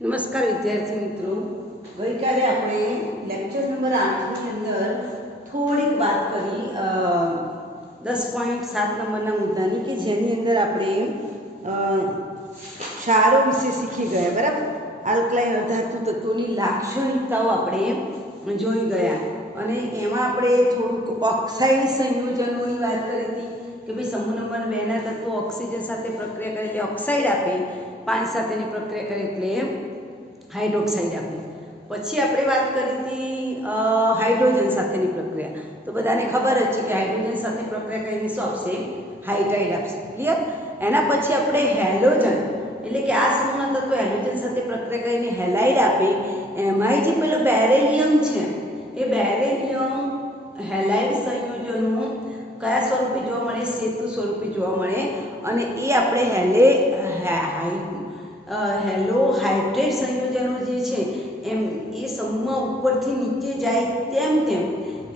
નમસ્કાર વિદ્યાર્થી મિત્રો, ગઈકાલે આપણે લેક્ચર નંબર 8ની અંદર થોડીક વાત કરી 10.7 નંબરના મુદ્દાની કે જેની અંદર આપણે ક્ષારો વિશે શીખી ગયા. બરાબર, આલ્કલાઇન અધાતુ તત્વોની લાક્ષણિકતાઓ આપણે જોઈ ગયા અને એમાં આપણે થોડુંક ઓક્સાઇડ સંયોજનોની વાત કરી હતી કે ભાઈ સમૂહ નંબર 2ના તત્વો ઓક્સિજન સાથે પ્રક્રિયા કરે એટલે ઓક્સાઇડ આપે, પાણી સાથેની પ્રક્રિયા કરે એટલે હાઇડ્રોક્સાઇડ આપે. પછી આપણે વાત કરી હતી હાઇડ્રોજન સાથેની પ્રક્રિયા. તો બધાને ખબર જ છે કે હાઇડ્રોજન સાથે પ્રક્રિયા કરીને શું આપશે? હાઇડ્રાઇડ આપશે. ક્લિયર? એના પછી આપણે હેલોજન એટલે કે આ સમૂહના તત્વો હેલોજન સાથે પ્રક્રિયા કરીને હેલાઇડ આપે. એમાંય જે પેલો બેરેલિયમ છે એ બેરેલિયમ હેલાઇડ સંયોજનો કયા સ્વરૂપે જોવા મળે? સેતુ સ્વરૂપે જોવા મળે અને એ આપણે હેલો હાઇડ્રેટ સંયોજનો જે છે એમ એ સમૂહમાં ઉપરથી નીચે જાય તેમ તેમ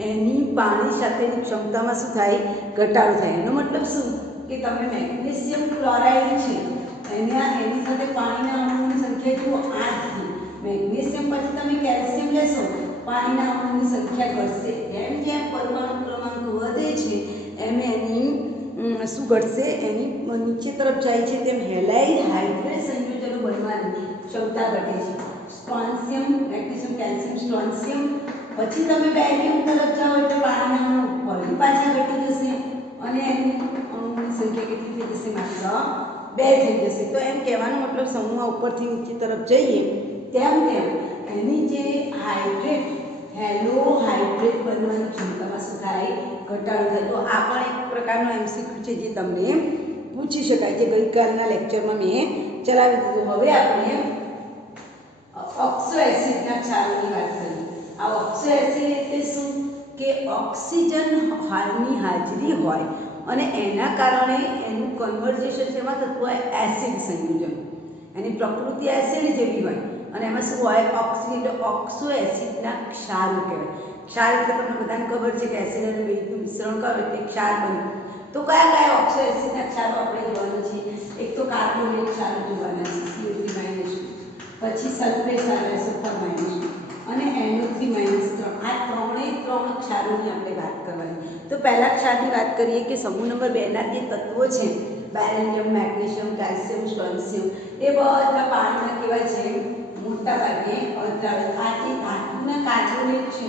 એની પાણી સાથેની ક્ષમતામાં શું થાય? ઘટાડો થાય. એનો મતલબ શું કે તમે મેગ્નેશિયમ ક્લોરાઇડ છે એની સાથે પાણીના અણુઓની સંખ્યા જુઓ 8 મેગ્નેશિયમ પછી તમે કેલ્શિયમ લેશો પાણીના અણુઓની સંખ્યા ઘટશે. જેમ જેમ પરમાણુ ક્રમાંક વધે છે એમ એની શું ઘટશે? એની નીચે તરફ જાય છે તેમ હેલાઇડ હાઇડ્રેટ સંયોજનો બનવાની ક્ષમતા ઘટે છે. સ્ટ્રોન્શિયમ, મેગ્નેશિયમ, કેલ્શિયમ, સ્ટ્રોન્શિયમ પછી તમે બેરિયમ તરફ જાઓ એટલે પાણીના અણુ ફરી પાછા ઘટી જશે અને એની અણુઓની સંખ્યા કેટલી થઈ જશે? માત્ર 2 થઈ જશે. તો એમ કહેવાનો મતલબ સમૂહમાં ઉપરથી નીચે તરફ જઈએ તેમ તેમ એની જે હાઇડ્રેટ હેલો હાઇડ્રેટ બનવાની ક્ષમતામાં શું થાય? ઘટાડો થાય. તો આ પણ એક પ્રકારનો એમસીક્યુ છે જે તમને પૂછી શકાય, જે ગઈકાલના લેક્ચરમાં મેં ચલાવી દીધું. હવે આપણે ઓક્સો એસિડના ક્ષારોની વાત કરીએ. આ ઓક્સો એસિડ એટલે શું કે ઓક્સિજન ની હાજરી હોય અને એના કારણે એનું કન્વર્ઝેશન શેમાં થતું હોય? એસિડ સંયોજન. એની પ્રકૃતિ એસિડ જેવી હોય અને એમાં શું હોય? ઓક્સિજન. ઓક્સો એસિડના ક્ષારો કહેવાય. ક્ષાર એટલે તમને બધાને ખબર છે કે એસિડ અને બેઝનું મિશ્રણ કરો એટલે ક્ષાર બને. તો કયા કયા ઓક્સો એસિડના ક્ષારો આપણે જોવાના છે? એક તો કાર્બોનેટ ક્ષારો જોવાના છે CO3-, પછી સલ્ફેટ આવે SO4- અને NO3-3. આ ત્રણે ત્રણ ક્ષારોની આપણે વાત કરવાની. તો પહેલા ક્ષારની વાત કરીએ કે સમૂહ નંબર 2ના જે તત્વો છે બેરેલિયમ, મેગ્નેશિયમ, કેલ્શિયમ, સ્ટ્રોન્શિયમ એ બધા પાણીમાં કેવા છે? મોટા ભાગે અદ્રાવ્ય. આ જે ધાતુના કાર્બોનેટ છે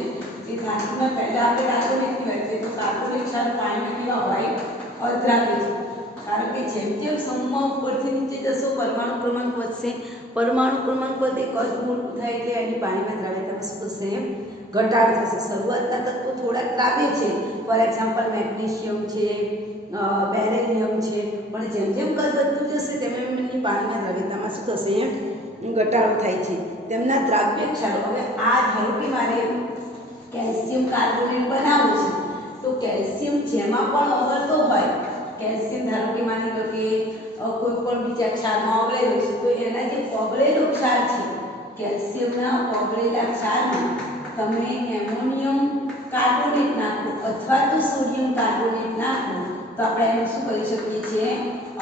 એ ધાતુના પહેલા આપણે કાર્બોનેટની વાત કરીએ તો કાર્બોનેટ ક્ષાર પાણીમાં કેવા હોય? અદ્રાવ્ય છે. કારણ કે જેમ જેમ સમૂહમાં ઉપરથી નીચે જશો પરમાણુ ક્રમાંક વધશે. પરમાણુ ક્રમાંક વધે કદ મોટું થાય એટલે એની પાણીમાં દ્રાવ્યતામાં શું થશે? ઘટાડો થશે. શરૂઆતના તત્વો થોડાક દ્રાવ્ય છે, ફોર એક્ઝામ્પલ મેગ્નેશિયમ છે, બેરેલિયમ છે, પણ જેમ જેમ કદ વધતું જશે તેમ એમની પાણીમાં દ્રાવ્યતામાં શું થશે? ઘટાડો થાય છે. તેમના દ્રાવ્ય ક્ષારો. હવે આ ધારો કે મારે કેલ્શિયમ કાર્બોનેટ બનાવવું છે તો કેલ્શિયમ જેમાં પણ ઓગળતો હોય, કેલ્શિયમ ધારો કે માની લો કે કોઈ પણ બીજા ક્ષારમાં ઓગળેલો છે તો એના જે ઓગળેલો ક્ષાર છે કેલ્શિયમના ઓગળેલા ક્ષારમાં તમે એમોનિયમ કાર્બોનેટ નાખો અથવા તો સોડિયમ કાર્બોનેટ નાખો તો આપણે એને શું કરી શકીએ છીએ?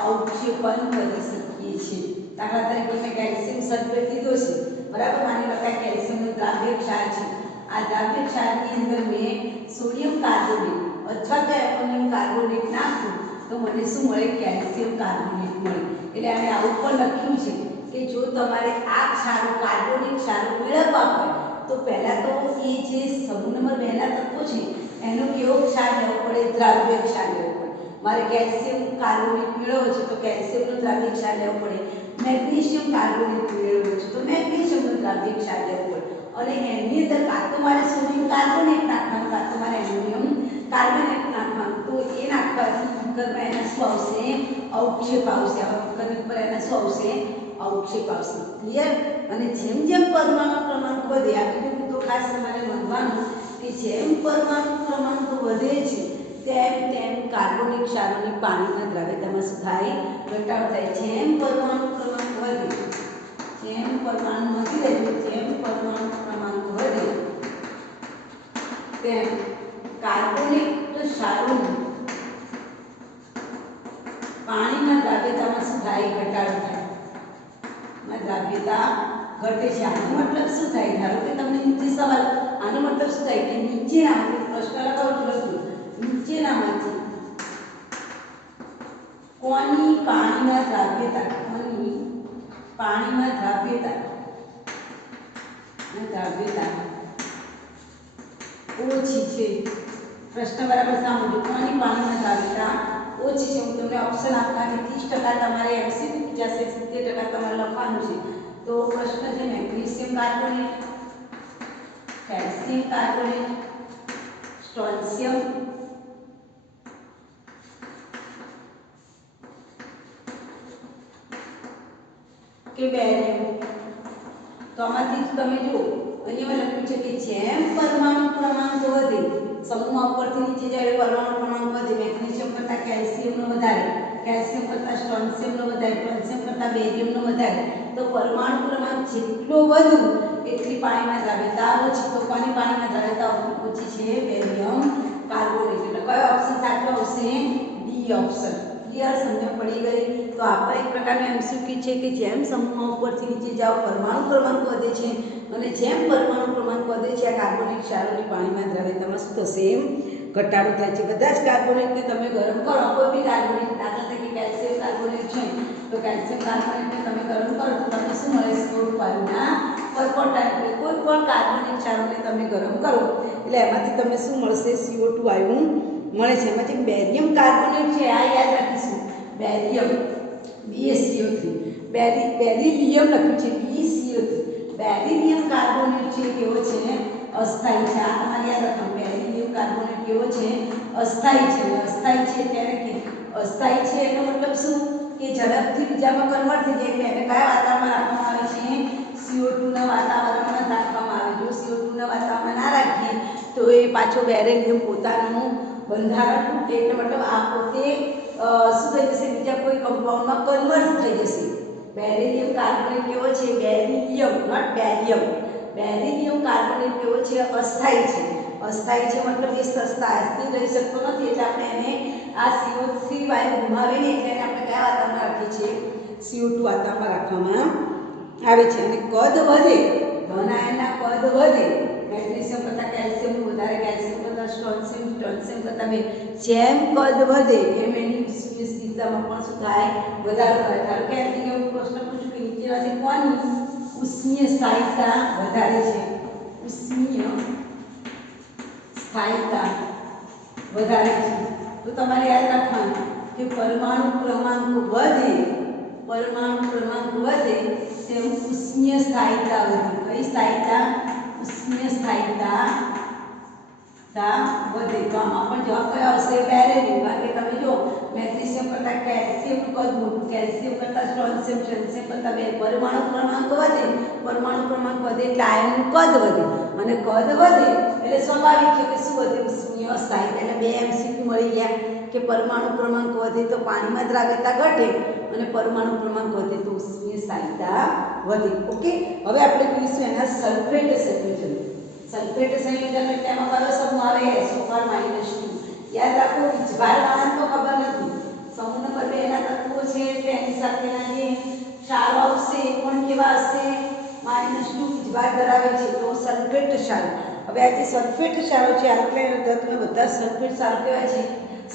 અવક્ષેપન કરી શકીએ છીએ. દાખલા તરીકે મેં કેલ્શિયમ સલ્ફેટ લીધો છે, બરાબર, માની લો કે કેલ્શિયમનો દ્રાવ્ય ક્ષાર છે. આ દ્રાવ્ય ક્ષારની અંદર મેં સોડિયમ કાર્બોનેટ અથવા તો એમોનિયમ કાર્બોનેટ નાખું તો મને શું મળે? કેલ્શિયમ કાર્બોનેટ મળે. એટલે આને આવું પણ લખ્યું છે કે જો તમારે આ ક્ષારો કાર્બોનિક ક્ષારો મેળવવા હોય તો પહેલા તો એ જે સમૂહ નંબર 2ના તત્વો છે એનો કેવો ક્ષાર લેવો પડે? દ્રાવ્ય ક્ષાર લેવો પડે. મારે કેલ્શિયમ કાર્બોનેટ મેળવવો છે તો કેલ્શિયમનો દ્રાવ્ય ક્ષાર લેવો પડે. મેગ્નેશિયમ કાર્બોનેટ મેળવવો છે તો મેગ્નેશિયમનો દ્રાવ્ય ક્ષાર લેવો પડે. અને એની અંદર કાં તો મારે સોડિયમ કાર્બોનેટ નાખવાનું, કાં તો મારે એમોનિયમ કાર્બોનેટ નાખવાનું. તો એ નાખવાથી ઉત્તરમાં એના શું આવશે? અવક્ષેપ આવશે. ઉત્તરની ઉપર એના શું આવશે? અવક્ષેપ આવશે. ક્લિયર? અને જેમ જેમ પરમાણુ ક્રમાંક વધે, આ બધું તો ખાસ તમારે નોંધવાનું કે જેમ પરમાણુ ક્રમાંક વધે છે તેમ તેમ કાર્બોનિક ક્ષારોની પાણીના દ્રાવ્યતામાં શું થાય? ઘટાડો થાય. જેમ પરમાણુ ક્રમાંક વધે, જેમ પરમાણુ ક્રમાંક વધે તેમ કાર્બોનિક ક્ષારોની પાણીના દ્રાવ્યતામાં શું થાય? ઘટાડો થાય. દ્રાવ્યતા ઘટે છે। આનો મતલબ શું થાય? ધારો કે તમને નીચે સવાલ, આનો મતલબ શું થાય કે નીચેનામાંથી પ્રશ્ન લખાવું છું, નીચેનામાંથી કોની પાણીમાં દ્રાવ્યતા, કોની પાણીમાં દ્રાવ્યતા ઓછી છે। પ્રશ્ન બરાબર સાંભળજો, કોની પાણીમાં દ્રાવ્યતા ઓછી છે। હું તમને ઓપ્શન આપવાની 30% તમારે MCQ જશે, 70% તમારે લખવાનું છે। તો પ્રશ્ન છે મેગ્નેશિયમ કાર્બોનેટ, કેલ્શિયમ કાર્બોનેટ, સ્ટ્રોન્શિયમ કે બેરિયમ। તો આમાંથી તમે જો અહીંયા લખ્યું છે કે જેમ પરમાણુ ક્રમાંક વધે, સમૂહ ઉપરથી નીચે જાય પરમાણુ ક્રમાંક વધે, મેગ્નેશિયમ કરતા કેલ્શિયમનો વધારે, કેલ્શિયમ કરતા સ્ટ્રોન્શિયમનો વધારે, સ્ટ્રોન્શિયમ કરતા બેરિયમનો વધારે, તો પરમાણુ ક્રમાંક જેટલો વધુ એટલી પાણીમાં દ્રાવ્યતા ઓછી। તો કોની પાણીમાં દ્રાવ્યતા ઓછી છે? Barium carbonate. એટલે કયો ઓપ્શન સાચો આવશે? D option. ક્લિયર? સમજણ પડી ગઈ? તો આપણે એક પ્રકારનું એમસીક્યુ છે કે જેમ સમૂહ ઉપરથી નીચે જાઓ પરમાણુ ક્રમાંક વધે છે, અને જેમ પરમાણુ ક્રમાંક વધે છે આ કાર્બોનેટ ક્ષારોની પાણીમાં દ્રાવ્યતામાં શું થશે? ઘટાડો થાય છે। બધા જ કાર્બોનેટને તમે ગરમ કરો, કોઈ બી કાર્બોનેટ, દાખલા તરીકે કેલ્શિયમ કાર્બોનેટ છે તો કેલ્શિયમ કાર્બોનેટને તમે ગરમ કરો તો તમને શું મળે? CO2 વાયુના પરપોટાઇપ। કોઈ પણ કાર્બોનેટ ક્ષારોને તમે ગરમ કરો એટલે એમાંથી તમને શું મળશે? CO2 વાયુ મળે છે। એમાં જે બેરિયમ કાર્બોનેટ છે આ યાદ રાખીશું, બેરિયમ BaCO3, બેરિલિયમ લખ્યું છે BeCO3, બેરિલિયમ કાર્બોનેટ છે કેવો છે? અસ્થાયી છે। આ તમારે યાદ રાખવાનું, બેરિલિયમ કાર્બોનેટ કેવો છે? અસ્થાયી છે। અસ્થાયી છે ત્યારે કે અસ્થાયી છે એનો મતલબ શું કે ઝડપથી બીજામાં કન્વર્ટ થઈ જાય, એટલે એને કયા વાતાવરણમાં રાખવામાં આવે છે? CO2 ના વાતાવરણમાં રાખવામાં આવે। જો CO2 ના વાતાવરણમાં ના રાખીએ તો એ પાછો બેરિલિયમ પોતાનું બંધારણ તૂટે, એટલે મતલબ આ પોતે શું થઈ જશે? બીજા કોઈ કમ્પાઉન્ડમાં કન્વર્ટ થઈ જશે। બેરિલિયમ કાર્બોનેટ કેવો છે? Beryllium, not barium, beryllium carbonate કેવો છે? અસ્થાયી છે। અસ્થાયી છે મતલબ એ સ્થિર રહી શકતો નથી, એટલે આપણે એને આ CO3 વાયુ ગુમાવીને એટલે એને આપણે કયા વાતાવરણમાં રાખીએ છીએ? CO2 વાતાવરણમાં રાખવામાં આવે છે। અને કદ વધે, ધન આયનના કદ વધે, મેગ્નેશિયમ કરતા કેલ્શિયમનું વધારે, કેલ્શિયમ કરતા સ્ટ્રોન્શિયમ, સ્ટ્રોન્શિયમ કરતા બે, જેમ કદ વધે એમ એની ઉષ્મીય સ્થિરતામાં પણ શું થાય? વધારો થાય। ધારો કે એમ એવું પ્રશ્ન પૂછું કે નીચેનાથી કોની ઉષ્મીય સ્થાયિકતા વધારે છે? ઉષ્મીય સ્થાયિકતા વધારે છે તો તમારે યાદ રાખવાનું કે પરમાણુ ક્રમાંક વધે, પરમાણુ ક્રમાંક વધે તેમ ઉષ્મીય સ્થાયિકતા વધે। કઈ સ્થાયિકતા? ઉષ્મીય સ્થાયિકતા વધે। તો આમાં પણ જવાબ કયો આવશે? બેરિલિયમ। કારણ કે તમે જો મેગ્નેશિયમ કરતા કેલ્શિયમનું કદ મોટું, કેલ્શિયમ કરતા સ્ટ્રોન્શિયમ, સ્ટ્રોન્શિયમ કરતા બે, પરમાણુ ક્રમાંક વધે, પરમાણુ ક્રમાંક વધે એટલે આયનનું કદ વધે, અને કદ વધે એટલે સ્વાભાવિક છે કે શું વધે? ઉષ્મીય સ્થાયિકતા। એટલે બે એમસીક્યુ મળી ગયા કે પરમાણુ ક્રમાંક વધે તો પાણીમાં દ્રાવ્યતા ઘટે, અને પરમાણુ ક્રમાંક વધે તો ઉષ્મીય સ્થાયિકતા વધે। ઓકે, હવે આપણે જોઈશું એના સલ્ફેટ સંયોજન। સલ્ફેટ સંયોજન એટલે એમાં કયો સમૂહ આવે? SO4 -2। યાદ રાખો, વીજભાર વળાંક તો ખબર નથી, સમૂહ નંબર 2 ના તત્વો છે એટલે એની સાથેના જે ક્ષારો આવશે એ પણ કેવા હશે? -2 વીજભાર ધરાવે છે, તો સલ્ફેટ ક્ષારો। હવે આ જે સલ્ફેટ ક્ષારો છે, આલ્કલાઇન તત્વો બધા સલ્ફેટ ક્ષારો કહેવાય છે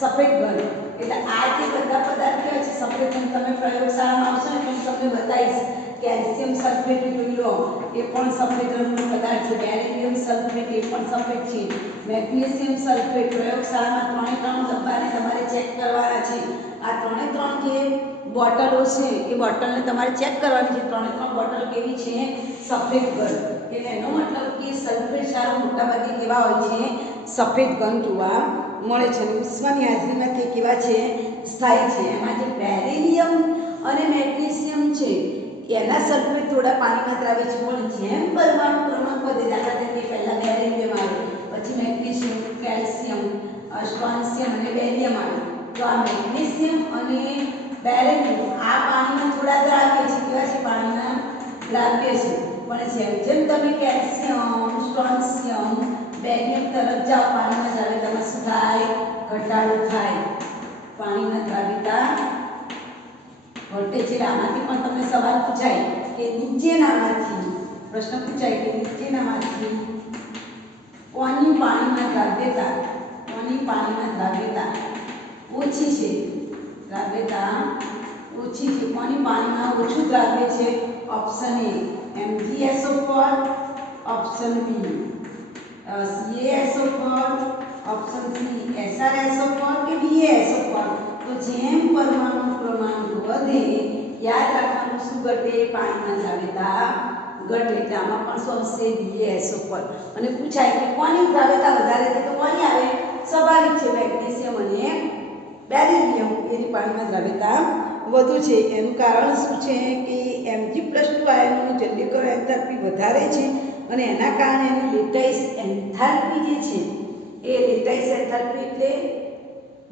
સફેદ ઘન। એટલે આ જે બધા પદાર્થ કહેવાય છે સફેદ ઘન, તમે પ્રયોગશાળામાં આવશો ને તો તમને બતાવીશ। કેલ્શિયમ સલ્ફેટ જોઈ લો, એ પણ સફેદ રંગનો પદાર્થ છે। બેરિલિયમ સલ્ફેટ એ પણ સફેદ છે। મેગ્નેશિયમ સલ્ફેટ પ્રયોગશાળામાં 3 ડબ્બાને તમારે ચેક કરવાના છે। આ 3 જે બોટલો છે એ બોટલને તમારે ચેક કરવાની છે। 3 બોટલ કેવી છે? સફેદ ઘન। એટલે એનો મતલબ કે સલ્ફેટ ક્ષારો મોટાભાગે કેવા હોય છે? સફેદ ઘન જોવા મળે છે, અને ઉષ્માની હાજરીમાં તે કેવા છે? સ્થાયી છે। એમાં જે બેરિલિયમ અને મેગ્નેશિયમ છે એના સલ્ફેટ થોડા પાણીમાં દ્રાવ્ય છે, પણ જેમ પરમાણુ ક્રમાંક વધે, દાખલા તરીકે પહેલા બેરિલિયમ આવે, પછી મેગ્નેશિયમ, કેલ્શિયમ, સ્ટ્રોન્શિયમ અને બેરિયમ આવે, તો આ મેગ્નેશિયમ અને બેરિલિયમ આ પાણીમાં થોડા દ્રાવ્ય છે, કેવા છે? પાણીમાં દ્રાવ્ય છે। પણ જેમ જેમ તમે કેલ્શિયમ, સ્ટ્રોન્શિયમ, બેરિયમ તરફ જાઓ પાણીમાં દ્રાવ્યતામાં શું થાય? ઘટાડો થાય। પાણીમાં દ્રાવ્યતા ઘટે છે। આમાંથી પણ તમને સવાલ પૂછાય કે નીચેનામાંથી પ્રશ્ન પૂછાય કે નીચેનામાંથી કોની પાણીમાં દ્રાવ્યતા ઓછી છે? દ્રાવ્યતા ઓછી છે. કોની પાણીમાં ઓછું દ્રાવ્ય છે? Option A MgSO4, option B CaSO4, option C SrSO4 કે BaSO4. તો જેમ પરમાણુ ક્રમાંક વધે યાદ રાખવાનું શું ઘટે? પાણીમાં દ્રાવ્યતા ઘટે. એટલે આમાં પણ શું આવશે? BaSO4. અને પૂછાય કે કોની દ્રાવ્યતા વધારે છે તો કોની આવે? સ્વાભાવિક છે, મેગ્નેશિયમ અને બેરિલિયમ એની પાણીમાં દ્રાવ્યતા વધુ છે. એનું કારણ શું છે કે Mg+2 આયનોનું જલ્દીકરણ એન્થાલ્પી વધારે છે અને એના કારણે એની લેટાઈસ એન્થાલ્પી જે છે એ લેટાઈસ એન્થાલ્પી એટલે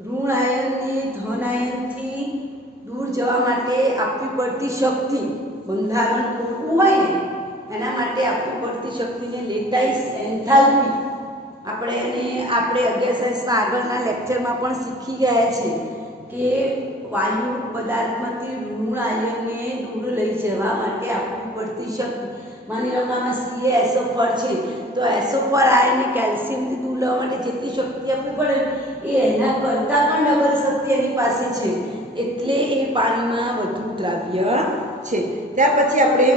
ઋણ આયનથી ધન આયનથી દૂર જવા માટે આપવી પડતી શક્તિ, બંધારણ ખોટું હોય ને એના માટે આપવી પડતી શક્તિને લેટાઈસ એન્થાલ્પી આપણે 11 સાયન્સના આગળના લેક્ચરમાં પણ શીખી ગયા છે કે વાયુ પદાર્થમાંથી ઋણ આયનને દૂર લઈ જવા માટે આપવી પડતી શક્તિ. માની લો કે આમાં CaSO4 છે તો SO4 આયનને કેલ્શિયમથી દૂર લેવા માટે જેટલી શક્તિ આપવી પડે એ એના કરતાં પણ ડબલ શક્તિ એની પાસે છે, એટલે એ પાણીમાં વધુ દ્રાવ્ય છે. ત્યાર પછી આપણે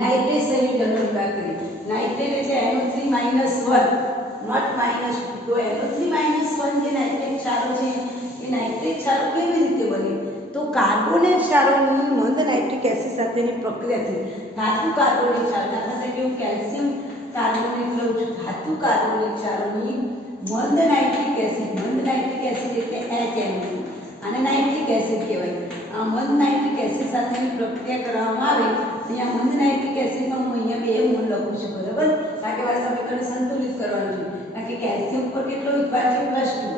નાઇટ્રેટ સંયોજનનો વિભાગ કરીએ. નાઇટ્રેટ એટલે NO3-1 નોટ -2. તો NO3-1 જે નાઇટ્રેટ ક્ષારો છે એ નાઇટ્રેટ ક્ષારો કેવી રીતે બને? તો કાર્બોનેટ ક્ષારોની મંદ નાઇટ્રિક એસિડ સાથેની પ્રક્રિયાથી ધાતુ કાર્બોનેટ ક્ષારો, દાખલા તરીકે હું કેલ્શિયમ કાર્બોનેટ લઉં છું, ધાતુ કાર્બોનેટ ક્ષારોની મંદ નાઇટ્રિક એસિડ એટલે HNO, આને નાઇટ્રિક એસિડ કહેવાય. આ મંદ નાઇટ્રિક એસિડ સાથેની પ્રક્રિયા કરવામાં આવે. અહીંયા મંદ નાઇટ્રિક એસિડમાં હું અહીંયા 2 મોલ લખું છું, બરાબર? કારણ કે મારે સમીકરણ સંતુલિત કરવાનું છે. કારણ કે કેલ્શિયમ પર કેટલો વિભાગ છે? +2.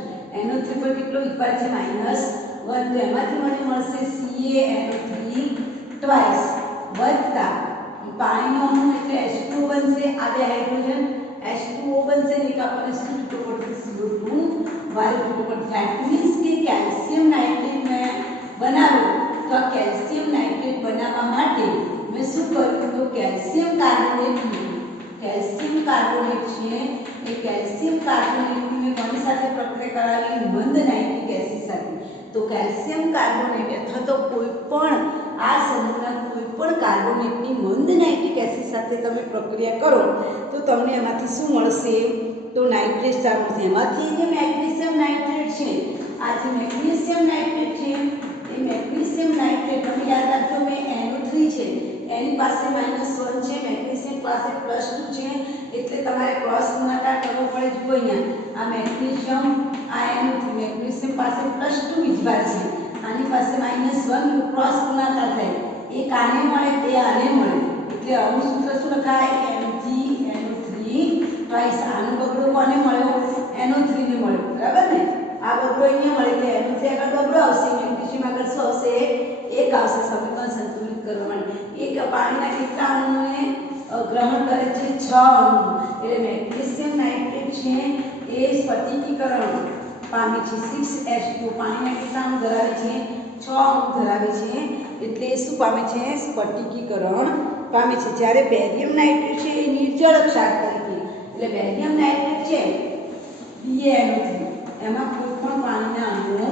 NO3 પર કેટલો વિભાગ છે? -1. તો એમાંથી મને મળશે CaNO3 ટ્વાઇસ વત્તા પાણીનો અણુ એટલે H2O બનશે. આ 2 હાઇડ્રોજન H2O બનશે ને એક આપણને શું છૂટો પડશે? CO2 વાયુ છૂટો પડશે. ધેટ મીન્સ કે કેલ્શિયમ નાઇટ્રેટ મેં બનાવ્યું. તો આ કેલ્શિયમ નાઇટ્રેટ બનાવવા માટે મેં શું કર્યું? તો કેલ્શિયમ કાર્બોનેટ છે એ કેલ્શિયમ કાર્બોનેટની મેં કોની સાથે પ્રક્રિયા કરાવી? મંદ નાઇટ્રિક એસિડ સાથે. તો કેલ્શિયમ કાર્બોનેટ અથવા તો કોઈ પણ આ સમૂહના કોઈ પણ કાર્બોનેટની મંદ નાઇટ્રિક એસિડ સાથે તમે પ્રક્રિયા કરો તો તમને એમાંથી શું મળશે? તો નાઇટ્રેટ ક્ષાર મળશે. એમાંથી જે મેગ્નેશિયમ નાઇટ્રેટ છે, આ જે મેગ્નેશિયમ નાઇટ્રેટ છે એ મેગ્નેશિયમ નાઇટ્રેટ તમે યાદ રાખજો, મેં NO3 છે એની પાસે -1 છે, મેગ્નેશિયમ પાસે +2 છે, એટલે તમારે ક્રોસ ગુણાકાર કરવો પડે. જુઓ અહીંયા આ મેગ્નેશિયમ આ NO3, મેગ્નેશિયમ પાસે +2 વીજભાર છે, આની પાસે -1, ક્રોસ ગુણાકાર થાય. એક આને મળે તે આને મળે, એટલે આનું સૂત્ર શું લખાય? MgNO3 twice. આનો બગડો કોને મળ્યો? NO3 ને મળ્યો, બરાબર ને? આ બગડો અહીંયા મળે એટલે NO3 આગળ બગડો આવશે, મેગ્નેશિયમ આગળ શું આવશે? 1 આવશે. સમીકરણ સંતુલિત કરવા માટે એક પાણીના કેટલા અણુઓને ગ્રહણ કરે છે? 6 અણુ. એટલે મેગ્નેશિયમ નાઇટ્રેટ છે એ સ્ફટિકીકરણ પામે છે. 6H2 પાણીના કેટલા અણુ ધરાવે છે? 6 અણુ ધરાવે છે, એટલે એ શું પામે છે? સ્ફટિકીકરણ પામે છે. જ્યારે બેરિયમ નાઇટ્રેટ છે એ નિર્જળ ક્ષાર તરીકે, એટલે બેરિયમ નાઇટ્રેટ છે BaNO3 એમાં કોઈ પણ પાણીના અણુઓ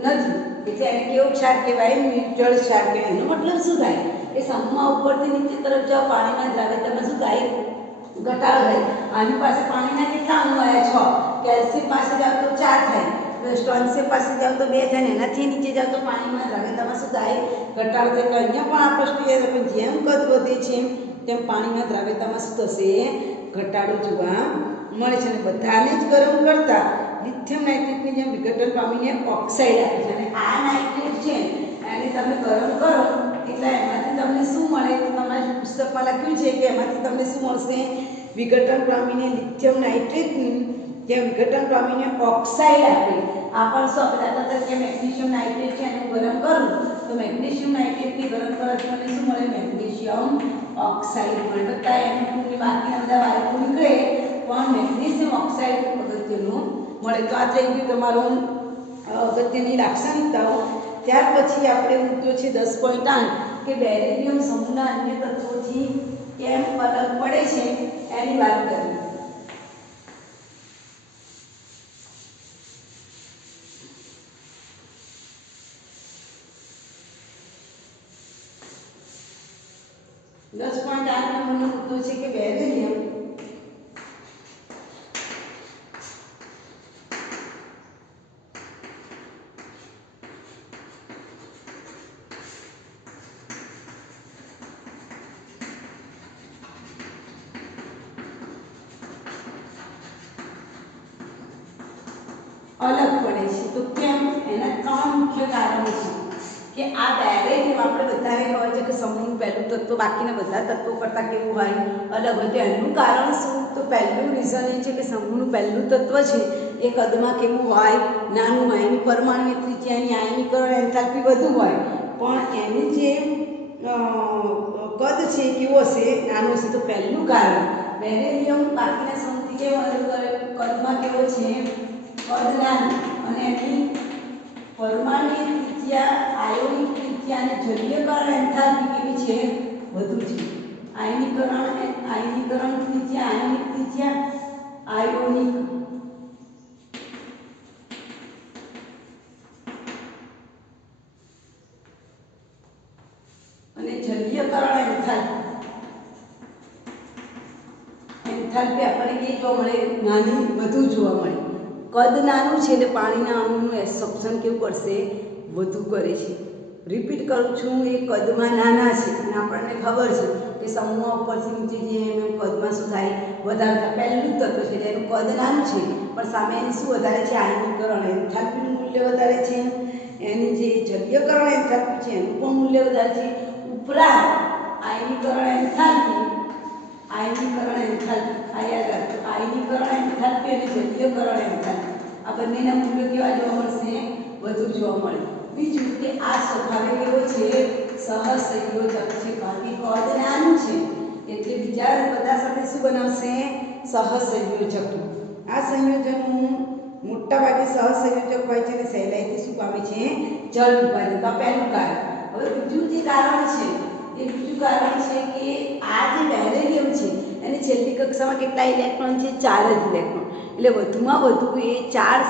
નથી, એટલે એને કેવો ક્ષાર કહેવાય? નિર્જળ ક્ષાર કહેવાય. એનો મતલબ શું થાય? એ સમૂહમાં ઉપરથી નીચે તરફ જાઓ પાણીમાં દ્રાવ્યતામાં શું થાય? ઘટાડો થાય. આની પાસે પાણીના કેટલા અણુ આવ્યા? 6. કેલ્શિયમ પાસે જાઓ તો 4 થાય, સ્ટોન્સિયમ પાસે જાઓ તો 2 થાય, એનાથી નીચે જાઓ તો પાણીમાં દ્રાવ્યતામાં શું થાય? ઘટાડો થાય. તો અહીંયા પણ આ પ્રશ્ન યાદ રાખો, જેમ કદ વધે છે તેમ પાણીમાં દ્રાવ્યતામાં શું થશે? ઘટાડો જોવા મળે છે. અને બધાને જ ગરમ કરતા લિથિયમ નાઇટ્રેટની જેમ વિઘટન પામીને ઓક્સાઇડ આપે છે. અને આ નાઇટ્રેટ છે એને તમે ગરમ કરો એટલે એમાંથી તમને શું મળે? તો તમારા પુસ્તકમાં લખ્યું છે કે એમાંથી તમને શું મળશે? વિઘટન પામીને લિથિયમ નાઇટ્રેટની જેમ વિઘટન પામીને ઓક્સાઇડ આપે. આ પણ શું આપણે દાખલા તરીકે મેગ્નેશિયમ નાઇટ્રેટ છે એનું ગરમ કરું તો મેગ્નેશિયમ નાઇટ્રેટની ગરમ કરવાથી મને શું મળે? મેગ્નેશિયમ ઓક્સાઇડ મળે. બધા એની બાકીના બધા વાયુ નીકળે પણ મેગ્નેશિયમ ઓક્સાઇડ અગત્યનું મળે. તો આ થઈ ગયું તમારું અગત્યની લાક્ષણિકતાઓ. ત્યાર પછી આપણે મુદ્દો છે 10.8 કે બેરિલિયમ સમૂહના અન્ય તત્વોથી કેમ એની વાત કરીએ. દસ પોઈન્ટ 8 નંબરનો મુદ્દો છે કે બેરેલિયમ અલગ પડે છે. તો કેમ? એના ત્રણ મુખ્ય કારણો છે કે આ બેરેલિયમ આપણે બધાને ખબર છે કે સમૂહનું પહેલું તત્વ બાકીના બધા તત્વો કરતાં કેવું હોય? અલગ હોય. તો એનું કારણ શું? તો પહેલું રીઝન એ છે કે સમૂહનું પહેલું તત્વ છે એ કદમાં કેવું હોય? નાનું હોય. એની પરમાણુ ત્રિજ્યાની આયનીકરણ એન્થાલ્પી વધુ હોય, પણ એની જે કદ છે કેવો હશે? નાનું હશે. તો પહેલું કારણ બેરેલિયમ બાકીના સમૂહથી કેવો કદમાં કેવો છે? કદ નાનું, અને એની પરમાણુ ત્રિજ્યા, આયોનિક ત્રિજ્યા અને જલીયકરણ એન્થાલ્પી કેવી છે? વધુ છે. આયનીકરણ ત્રિજ્યા, આયોનિક ત્રિજ્યા, આયોનિક અને જલીયકરણ એન્થાલ્પી આપણને એ જોવા મળે? નાની, વધુ જોવા મળે. કદ નાનું છે એટલે પાણીના અણુનું એબ્સોર્પ્શન કેવું કરશે? વધુ કરે છે. રિપીટ કરું છું, એ કદમાં નાના છે અને આપણને ખબર છે કે સમૂહ ઉપરથી નીચે જે કદમાં શું થાય? વધારે. પહેલું તત્વ છે એનું કદ નાનું છે, પણ સામે એની શું વધારે છે? આયનીકરણ એન્થાલ્પીનું મૂલ્ય વધારે છે. એની જે જલીયકરણ એન્થાલ્પી છે એનું પણ મૂલ્ય વધારે છે. ઉપરાંત આયનીકરણ એન્થાલ્પી આ યાદ રાખજો. આયનીકરણ એન્થાલ્પી અને જલીયકરણ એન્થાલ્પી આ બંનેના મૂલ્યો કેવા જોવા મળશે? વધુ જોવા મળે. બીજું કે આ સ્વભાવે કેવો છે? સહસંયોજક છે. કારણ કે કદ નાનું છે એટલે બીજા બધા સાથે શું બનાવશે? સહસંયોજક. આ સંયોજનો મોટાભાગે સહસંયોજક હોય છે અને સહેલાઈથી શું પામે છે? જળ વિભાજન. તો પહેલું કારણ. હવે બીજું જે કારણ છે એ બીજું કારણ છે કે આ જે બેરેલિયમ છે એની છેલ્લી કક્ષામાં કેટલા ઇલેક્ટ્રોન છે? 4 જ ઇલેક્ટ્રોન. એટલે વધુમાં વધુ એ 4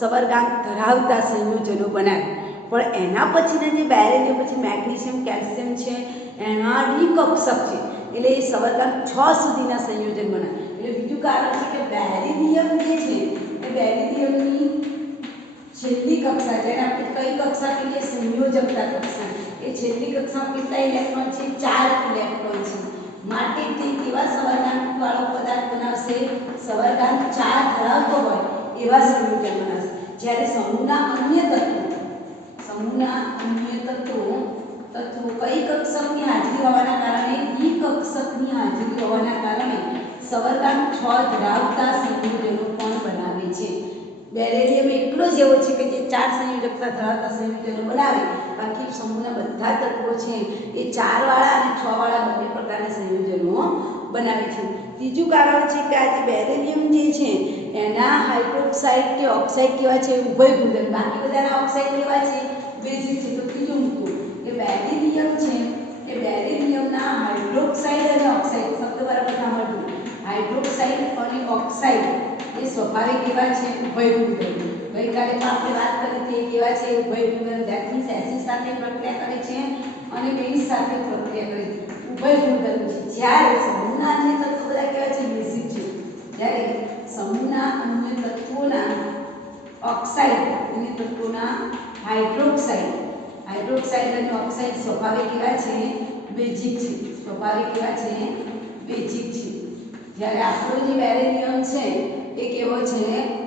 સવર્ગાંક ધરાવતા સંયોજનો બનાવે. પણ એના પછીના જે બેરેલિયમ પછી મેગ્નેશિયમ, કેલ્શિયમ છે એના ડી કક્ષક છે એટલે એ સવર્ગાંક 6 સુધીના સંયોજન બનાવે. એટલે બીજું કારણ છે કે બેરિલિયમ જે છે એ બેરિલિયમની છેલ્લી કક્ષા, જેને આપણે કઈ કક્ષા કહીએ? સંયોજકતા કક્ષા. એ છેલ્લી કક્ષામાં કેટલા ઇલેક્ટ્રોન છે? 4 ઇલેક્ટ્રોન છે. માટે તે કેવા સવર્ગાંક વાળો પદાર્થ બનાવશે? સવર્ગાંક 4 ધરાવતો હોય એવા સંયોજન બનાવશે. જ્યારે સમૂહના અન્ય તત્વો કઈ કક્ષકની હાજરી હોવાના કારણે? ડી કક્ષકની હાજરી હોવાના કારણે સવર્ગાંક 6 ધરાવતા સંયોજનો પણ બનાવે છે. બેરેલિયમ એટલો જ એવો છે કે જે 4 સંયોજકતા ધરાવતા સંયોજનો બનાવે. બાકી સમૂહના બધા તત્વો છે એ 4 વાળા અને 6 વાળા બંને પ્રકારના સંયોજનો બનાવે છે. ત્રીજું કારણ છે કે આ જે બેરેલિયમ જે છે એના હાઇડ્રોક્સાઇડ કે ઓક્સાઇડ કેવા છે? ઉભયભૂંડક. બાકી બધાના ઓક્સાઇડ કેવા છે? બેઝિક છે. તો ત્રીજું મુદ્દો કે બેરેલિયમ છે એ બેરેલિયમના હાઇડ્રોક્સાઇડ અને ઓક્સાઇડ, શબ્દ બરાબર સાંભળજો, હાઇડ્રોક્સાઇડ અને ઓક્સાઇડ એ સ્વાભાવિક કેવા છે? ઉભયભૂંડક. ગઈકાલે પણ આપણે વાત કરી હતી કેવા છે? ઉભયભૂંડક. ધેટ મીન્સ એસિડ સાથે પ્રક્રિયા કરે છે અને બેઝ સાથે પ્રક્રિયા કરે છે. ઉભયભૂંડક છે. જ્યારે સમૂહના અન્ય તત્વો બધા કેવા છે? બેઝિક છે. જ્યારે સમૂહના અન્ય તત્વોના ઓક્સાઇડ અને તત્વોના હાઇડ્રોક્સાઇડ અને ઓક્સાઇડ સ્વાભાવિક કેવા છે? બેઝિક છે. સ્વાભાવિક કેવા છે? બેઝિક છે. જ્યારે આપણો જે બેરેલિયમ છે એ કેવો છે?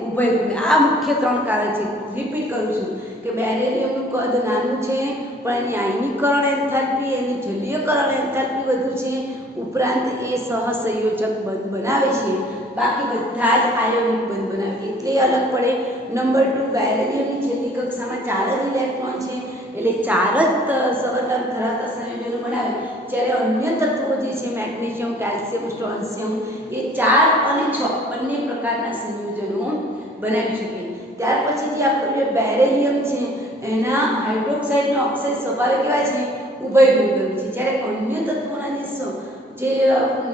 ઉભયભૂંડક. આ મુખ્ય 3 કારણ છે. રિપીટ કરું છું કે બેરેલિયમનું કદ નાનું છે પણ એની આયનીકરણ એન્થાલ્પી, એની જલીયકરણ એન્થાલ્પી વધુ છે. ઉપરાંત એ સહસંયોજક બંધ બનાવે છે. બાકી બધા જ આયોનિક બંધ બનાવે એટલે અલગ પડે. નંબર 2, બેરેલિયમની છેલ્લી કક્ષામાં 4 જ ઇલેક્ટ્રોન છે એટલે 4 જ સવર્ગાંક ધરાવતા સંયોજનો બનાવે. જ્યારે અન્ય તત્વો જે છે મેગ્નેશિયમ, કેલ્શિયમ, સ્ટ્રોન્શિયમ એ 4 અને 6 બંને પ્રકારના સંયોજનો બનાવી શકે. ત્યાર પછી જે આપણું બેરેલિયમ છે એના હાઇડ્રોક્સાઇડ અને ઓક્સાઇડ સ્વભાવે કેવા છે? ઉભયભૂંડક છે. જ્યારે અન્ય તત્વોના જે જે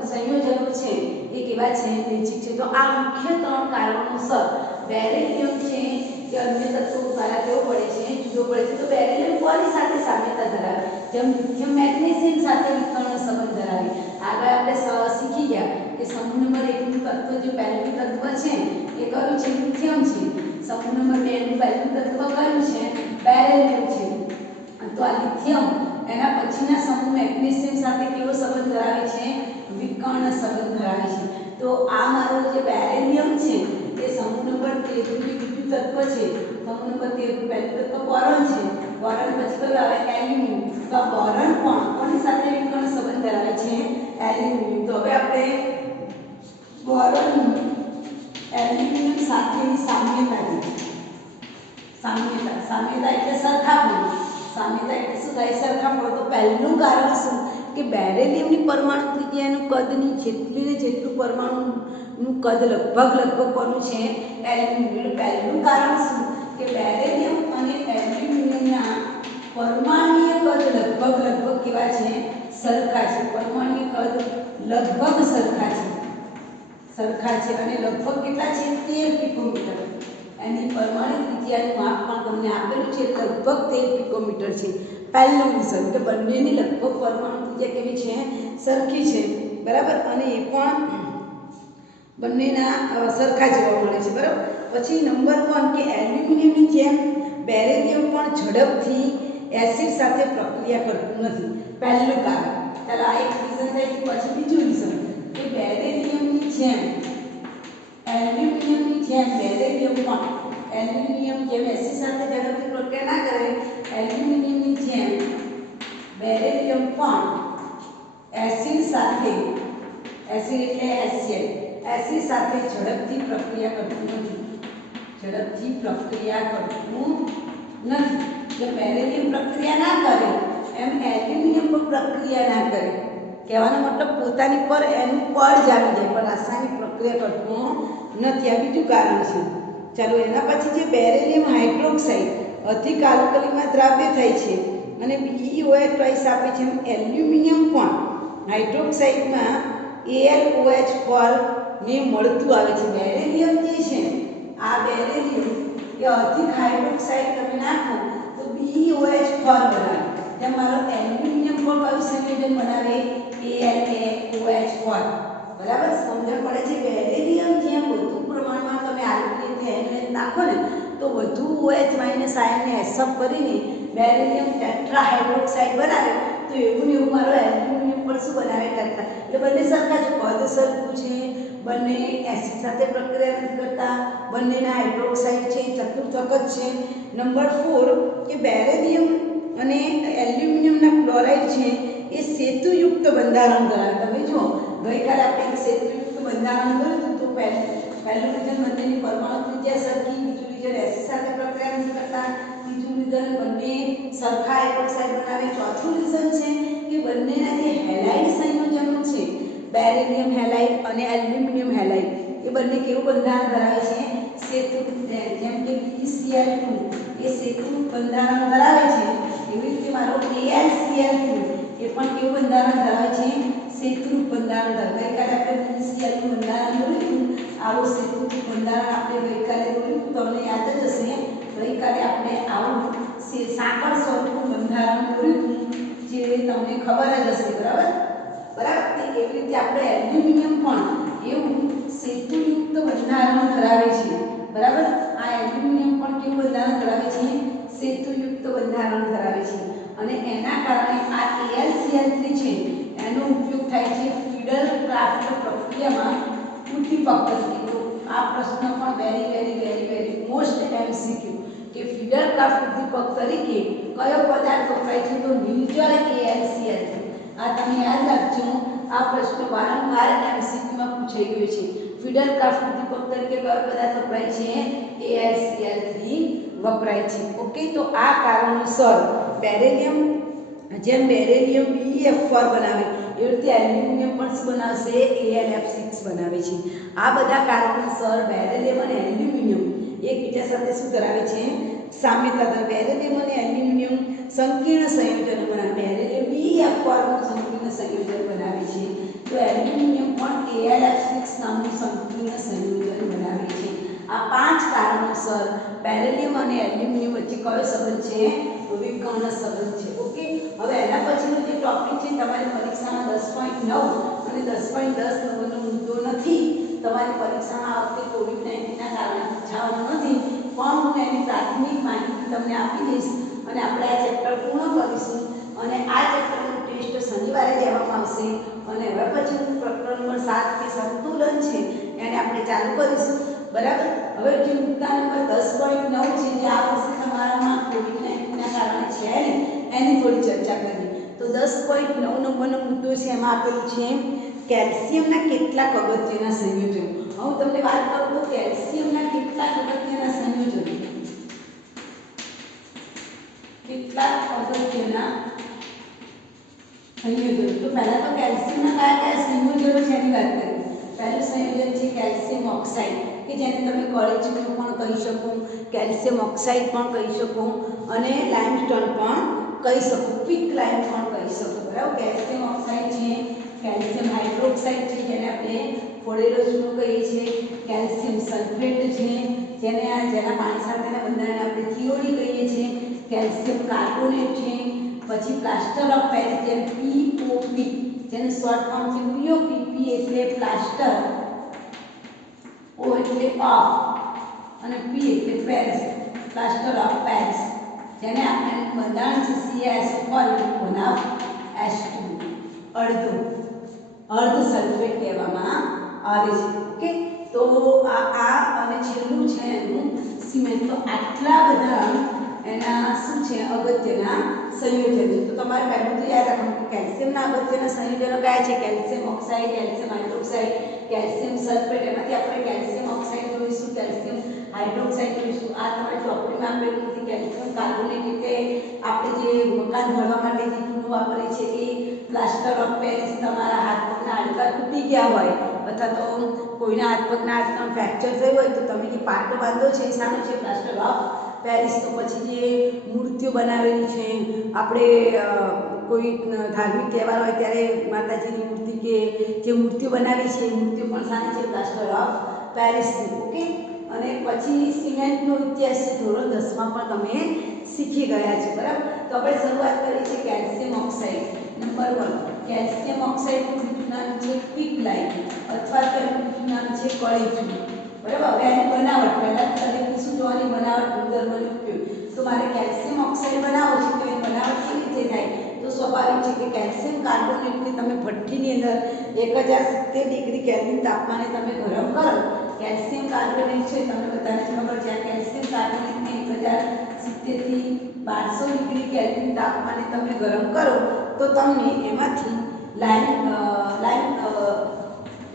સંયોજનો છે એ કેવા છે, નિશ્ચિત છે. તો આ મુખ્ય 3 કારણોસર બેરિલિયમ છે કે અન્ય તત્વો દ્વારા કેવો પડે છે, જુદો પડે છે. તો બેરિલિયમ કોની સાથે સામ્યતા ધરાવે, જેમ લિથિયમ મેગ્નેશિયમ સાથે વિકર્ણ સંબંધ ધરાવે. આગળ આપણે શીખી ગયા કે સમૂહ નંબર 1 નું તત્વ જે પહેલું તત્વ છે એ કયું છે, લિથિયમ છે. સમૂહ નંબર 2 નું પહેલું તત્વ કયું છે, બેરિલિયમ છે. તો આ લિથિયમ એના પછીના સમૂહ મેગ્નેશિયમ સાથે કેવો સંબંધ ધરાવે છે, વિકર્ણ સંબંધ ધરાવે છે. તો આ મારો જે બેરિલિયમ છે એ સમૂહ નંબર 13 નું બીજું તત્વ છે. સમૂહ નંબર 13 નું પહેલું તત્વ બોરોન છે. બોરોન પછી કયું આવે, એલ્યુમિનિયમ. તો આ બોરોન કોની સાથે વિકર્ણ સંબંધ ધરાવે છે, એલ્યુમિનિયમ. તો હવે આપણે બોરોન એલ્યુમિનિયમ સાથેની સામ્યતા એટલે સરખાપણું. સામ્યતા એટલે શું થાય, સરખાપણું. તો પહેલું કારણ શું કે બેરિલિયમની પરમાણુ ત્રિજ્યાનું કદની જેટલી ને જેટલું પરમાણુનું કદ લગભગ કોનું છે, એલ્યુમિનિયમ. પહેલું કારણ શું કે બેરિલિયમ અને એલ્યુમિનિયમના પરમાણુય કદ લગભગ કેવા છે, સરખા છે. પરમાણુય કદ લગભગ સરખા છે અને લગભગ કેટલા છે, 13 પિકોમીટર. એની પરમાણુ ત્રિજ્યાનું માપ પણ તમને આપેલું છે, લગભગ 13 પિકોમીટર છે. પહેલું રીઝન કે બંનેની લગભગ પરમાણુ ત્રિજ્યા કેવી છે, સરખી છે, બરાબર. અને એ પણ બંનેના સરખા જોવા મળે છે, બરાબર. પછી નંબર 1 કે એલ્યુમિનિયમની જેમ બેરિલિયમ પણ ઝડપથી એસિડ સાથે પ્રક્રિયા કરતું નથી. પહેલું કારણ. ચાલો આ એક રીઝન થઈ. પછી બીજું રીઝન કે બેરિલિયમની જેમ એલ્યુમિનિયમ જેમ એસિડ સાથે ઝડપથી પ્રક્રિયા ના કરે, એલ્યુમિનિયમની જેમ બેરિલિયમ પણ એસિડ સાથે, એસિડ એટલે એસિડ સાથે ઝડપથી પ્રક્રિયા કરતું નથી. જો બેરિલિયમ પ્રક્રિયા ના કરે એમ એલ્યુમિનિયમ પણ પ્રક્રિયા ના કરે. કહેવાનો મતલબ પોતાની પર એનું પડ જામી જાય, પણ રાસાયણિક પ્રક્રિયા કરતું નથી. આ બીજું કારણ છે. ચાલો એના પછી જે બેરિલિયમ હાઇડ્રોક્સાઇડ અધિક આલ્કલીમાં દ્રાવ્ય થાય છે અને BeOH ટ્વાઇસ આપે છે, એમ એલ્યુમિનિયમ પણ હાઇડ્રોક્સાઇડમાં AlOH4 ને મળતું આવે છે. બેરિલિયમ જે છે, આ બેરિલિયમ એ અધિક હાઇડ્રોક્સાઇડ તમે નાખો તો BeOH4 બનાવે. તેમ મારો એલ્યુમિનિયમ પણ કયું સંયોજન બનાવે, AlOH4. બરાબર, સમજણ પડે છે. બેરિલિયમ જેમ વધુ પ્રમાણમાં તમે આલ્કલી નાખો ને તો વધુ OH- આયનને એસઅપ કરીને બેરિલિયમ ટેટ્રાહાઇડ્રોક્સાઇડ બનાવે. તો એવું ને એવું મારો એલ્યુમિનિયમ પણ શું બનાવે, ટેટ્રા. એટલે બંને સરખા છે, કદ સરખું છે, બંને એસિડ સાથે પ્રક્રિયા નથી કરતા, બંનેના હાઇડ્રોક્સાઇડ છે, ચતુર્થક જ છે. નંબર 4 કે બેરિલિયમ અને એલ્યુમિનિયમના ક્લોરાઇડ છે એ સેતુયુક્ત બંધારણ ધરાવે. તમે જુઓ, ગઈકાલે આપણે એક સેતુયુક્ત બંધારણ જોયું તો પહેલું રીઝન બંનેની પરમાણુ ત્રિજ્યા સરખી, બીજું રીઝન એસિડ સાથે પ્રક્રિયા નથી કરતા, ત્રીજું રીઝન બંને સરખા હાઇડ્રોક્સાઇડ બનાવે, ચોથું રીઝન છે કે બંનેના જે હેલાઇડ સંયોજનો છે, બેરિલિયમ હેલાઇડ અને એલ્યુમિનિયમ હેલાઇડ, એ બંને કેવું બંધારણ ધરાવે છે, સેતુ. જેમ કે BeCl2 એ સેતુ બંધારણ ધરાવે છે, એવી રીતે મારો AlCl3 એ પણ કેવું બંધારણ ધરાવે છે, સેતુ બંધારણ ધરાવે. ગઈકાલે આપણે BeCl નું બંધારણ જોયું. આવું સેતુ બંધારણ આપણે ગઈકાલે જોયું, તમને યાદ જ હશે. ગઈકાલે આપણે આવું સાંકળ સ્વરૂપનું બંધારણ જોયું જે તમને ખબર જ હશે, બરાબર. એવી રીતે આપણે એલ્યુમિનિયમ પણ એવું સેતુયુક્ત બંધારણ ધરાવે છે, બરાબર. આ એલ્યુમિનિયમ પણ કેવું બંધારણ ધરાવે છે, સેતુયુક્ત બંધારણ ધરાવે છે. અને એના કારણે આ AlCl3 છે એનો ઉપયોગ થાય છે ફિડલ-ક્રાફ્ટ પ્રક્રિયામાં ઉદ્દીપક તરીકે. તો આ પ્રશ્ન પણ વેરી મોસ્ટ MCQ કે ફિડલ-ક્રાફ્ટ ઉદ્દીપક તરીકે કયો પદાર્થ વપરાય છે, તો નિર્જળ AlCl3. આ તમે યાદ રાખજો, આ પ્રશ્ન વારંવાર MCQમાં પૂછાઈ ગયો છે. ફિડલ-ક્રાફ્ટ ઉદ્દીપક તરીકે કયો પદાર્થ વપરાય છે, AlCl3 વપરાય છે. ઓકે, તો આ કારણોસર બેરિલિયમ જેમ બેરિલિયમ BeF4 બનાવે એવી રીતે એલ્યુમિનિયમ પણ શું બનાવશે, AlF6 બનાવે છે. આ બધા કારણોસર બેરિલિયમ અને એલ્યુમિનિયમ એકબીજા સાથે શું ધરાવે છે, સામ્યતા ધરાવે. બેરિલિયમ અને એલ્યુમિનિયમ સંકીર્ણ સંયોજનો બનાવે. બેરિલિયમ BeF4 નું સંકીર્ણ સંયોજન બનાવે છે, તો એલ્યુમિનિયમ પણ AlF6 નામનું સંપૂર્ણ સંયોજન બનાવે છે. આ 5 કારણોસર બેરિલિયમ અને એલ્યુમિનિયમ વચ્ચે કયો સંબંધ છે? વિકર્ણ સંબંધ છે. ઓકે, હવે એના પછીનો જે ટોપિક છે તમારી પરીક્ષામાં 10.9 અને 10.10 નંબરનો મુદ્દો નથી. તમારી પરીક્ષામાં આ વખતે કોવિડ-19 ના કારણે પૂછાવાનો નથી, પણ હું એની પ્રાથમિક માહિતી તમને આપી દઈશ અને આપણે આ ચેપ્ટર પૂર્ણ કરીશું. અને આ ચેપ્ટરનું ટેસ્ટ શનિવારે લેવામાં આવશે અને હવે પછી પ્રકરણ નંબર 7 કે સંતુલન છે એને આપણે ચાલુ કરીશું. બરાબર. હવે જે મુદ્દા નંબર 10.9 છે જે આ વર્ષે તમારામાં કોવિડ-19 ના કારણે છે ને એની થોડી ચર્ચા કરીએ. તો 10.9 નંબરનો મુદ્દો છે, એમાં આપેલું છે કેલ્શિયમના કેટલાક અગત્યના સંયોજનો. હું તમને વાત કરું તો કેલ્શિયમના કેટલાક અગત્યના સંયોજનો, કેટલાક અગત્યના સંયોજનો. તો પહેલા તો કેલ્શિયમના કયા કયા સંયોજનો છે એની વાત કરીએ. પહેલું સંયોજન છે કેલ્શિયમ ઓક્સાઇડ, કે જેને તમે કોલેજનું પણ કહી શકો, કેલ્શિયમ ઓક્સાઇડ પણ કહી શકો અને લાઇમસ્ટોન પણ કહી શકો, ક્વિક લાઇમ પણ કહી શકો. બરાબર. કેલ્શિયમ ઓક્સાઇડ છે, કેલ્શિયમ હાઇડ્રોક્સાઇડ છે જેને આપણે ફોડેલો ચૂનો કહીએ છીએ, કેલ્શિયમ સલ્ફેટ છે જેના પાણી સાથેના બંધારણને આપણે થિયોરી કહીએ છીએ, કેલ્શિયમ કાર્બોનેટ છે, પછી પ્લાસ્ટર ઓફ પેરિસ જેને POP જેનું શોર્ટ ફોર્મ છે POP. P એટલે પ્લાસ્ટર, O એટલે ઓફ અને P એટલે પેરિસ, પ્લાસ્ટર ઓફ પેરિસ, જેને આપણે બંધારણ છે CaSO4 બનાવ H2 અર્ધ સલ્ફેટ કહેવામાં આવે છે. ઓકે, તો આ અને છેલ્લું છે એનું સિમેન્ટ. તો આટલા બધા એના શું છે અગત્યના સંયોજનો. તો તમારે પહેલું તો યાદ રાખવાનું કે કેલ્શિયમના અગત્યના સંયોજનો કયા છે? Calcium oxide, calcium hydroxide, calcium sulphate. એમાંથી આપણે કેલ્શિયમ ઓક્સાઇડ જોઈશું, કેલ્શિયમ હાઇડ્રોક્સાઇડ જોઈશું. આ તમારી ચોપડીમાં આપેલું નથી. કેલ્શિયમ કાર્બોનેટ એટલે આપણે જે મકાન ઘડવા માટે જે ચૂનો વાપરીએ છીએ એ, પ્લાસ્ટર ઓફ પેરિસ તમારા હાથ પગના હાડકાં તૂટી ગયા હોય અથવા તો કોઈના હાથ પગના હાડકાં ફ્રેક્ચર થયું હોય તો તમે જે પાટો બાંધો છે એ શાનો છે? Plaster of Paris. તો પછી જે મૂર્તિઓ બનાવેલી છે આપણે કોઈ ધાર્મિક તહેવાર હોય ત્યારે માતાજીની મૂર્તિ કે જે મૂર્તિઓ બનાવી છે એ મૂર્તિઓ પણ શાની છે? Plaster of પેરિસની. ઓકે, અને પછી સિમેન્ટનો ઇતિહાસ છે ધોરણ 10માં પણ તમે શીખી ગયા છો. બરાબર. તો આપણે શરૂઆત કરી છે કેલ્શિયમ ઓક્સાઇડ. નંબર 1 કેલ્શિયમ ઓક્સાઇડનું બીજું નામ છે ક્વિક લાઇમ અથવા તો એનું બીજું નામ છે કળી ચૂનો. બરાબર. હવે એની બનાવટ પહેલાં તરીકે જોવાની બનાવટ ગુણધર્મનો ઉપયોગ. તો મારે કેલ્શિયમ ઓક્સાઇડ બનાવવો છે તો એની બનાવટ કેવી રીતે થાય? તો સ્વાભાવિક છે કે કેલ્શિયમ કાર્બોનેટને તમે ભઠ્ઠીની અંદર 1070 ડિગ્રી કેલ્વિન તાપમાને તમે ગરમ કરો. કેલ્શિયમ કાર્બોનેટ છે તમને બધાને ખબર છે, આ કેલ્શિયમ કાર્બોનેટને 1070 થી 1200 ડિગ્રી કેલ્વિન તાપમાને તમે ગરમ કરો તો તમને એમાંથી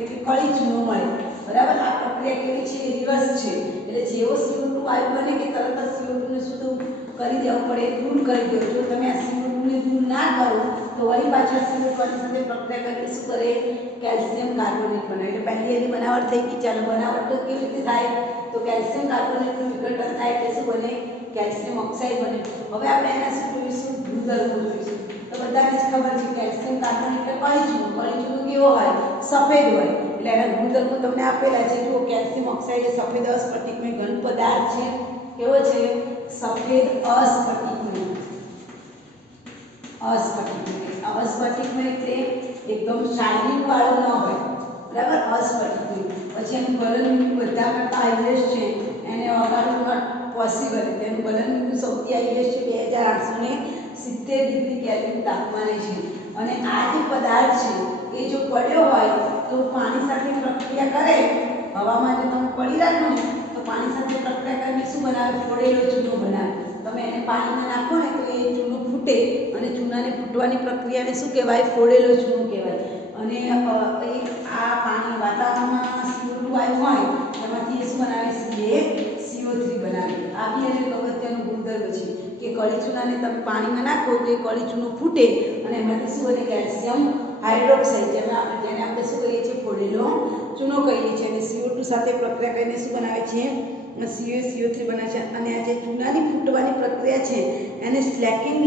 એટલે કળી ચૂનો મળે. બરાબર. આ પ્રક્રિયા કેવી છે? રિવર્સ છે. એટલે જેવો CO2 વાયુ બને કે તરત જ CO2 ને શું કરી દેવું પડે? દૂર કરી દો. જો તમે આ CO2 ને દૂર ના કરો તો વળી પાછા CO2 સાથે પ્રક્રિયા કરીને શું કરે? કેલ્શિયમ કાર્બોનેટ બને. એટલે પહેલી એની બનાવટ થઈ ગઈ. ચાલો, બનાવટ તો કેવી રીતે થાય? તો કેલ્શિયમ કાર્બોનેટનું વિઘટન થાય એટલે શું બને? કેલ્શિયમ ઓક્સાઇડ બને. હવે આપણે એના શું જોઈશું? ગુણધર્મો જોઈશું. તો બધાને જ ખબર છે કેલ્શિયમ કાર્બોનેટ એટલે કળી ચૂનો. કળી ચૂનો કેવો હોય? સફેદ હોય. એટલે એના ગુણધર્મો તમને આપેલા છે. જુઓ, કેલ્શિયમ ઓક્સાઇડ એ સફેદ અસ્ફટિકમય ઘન પદાર્થ છે. કેવો છે? સફેદ અસ્ફટિકમય. અસ્ફટિકમય એટલે એકદમ શાઇનિંગ વાળો ન હોય. બરાબર. અસ્ફટિકમય. પછી એનું ગલનબિંદુ બધા કરતાં હાઈએસ્ટ છે. એને ઓગાળવું નોટ પોસિબલ. તેનું ગલનબિંદુ સૌથી હાઈએસ્ટ છે 2870 ડિગ્રી કેલ્વિન તાપમાને છે. અને આ જે પદાર્થ છે એ જો પડ્યો હોય તો પાણી સાથે પ્રક્રિયા કરે, હવામાં જો તમે પડી રાખો ને તો પાણી સાથે પ્રક્રિયા કરીને શું બનાવે? ફોડેલો ચૂનો બનાવે. તમે એને પાણીમાં નાખો ને તો એ ચૂનો ફૂટે અને ચૂનાને ફૂટવાની પ્રક્રિયાને શું કહેવાય? ફોડેલો ચૂનો કહેવાય. અને આ પાણી વાતાવરણમાં CO2 વાયુ હોય એમાંથી શું બનાવે? CO3 બનાવે. આ બી એને અગત્યનો ગુણધર્મ છે કે કળી ચૂનાને તમે પાણીમાં નાખો તો એ કળી ચૂનો ફૂટે અને એમાંથી શું બને? કેલ્શિયમ હાઇડ્રોક્સાઇડ, જેને આપણે શું કહીએ છીએ? ફોડેલો ચૂનો કહીએ છીએ. અને CO2 સાથે પ્રક્રિયા કરીને શું બનાવે છે? CO3 બને છે. અને આ જે ચૂનાની ફૂટવાની પ્રક્રિયા છે એને સ્લેકિંગ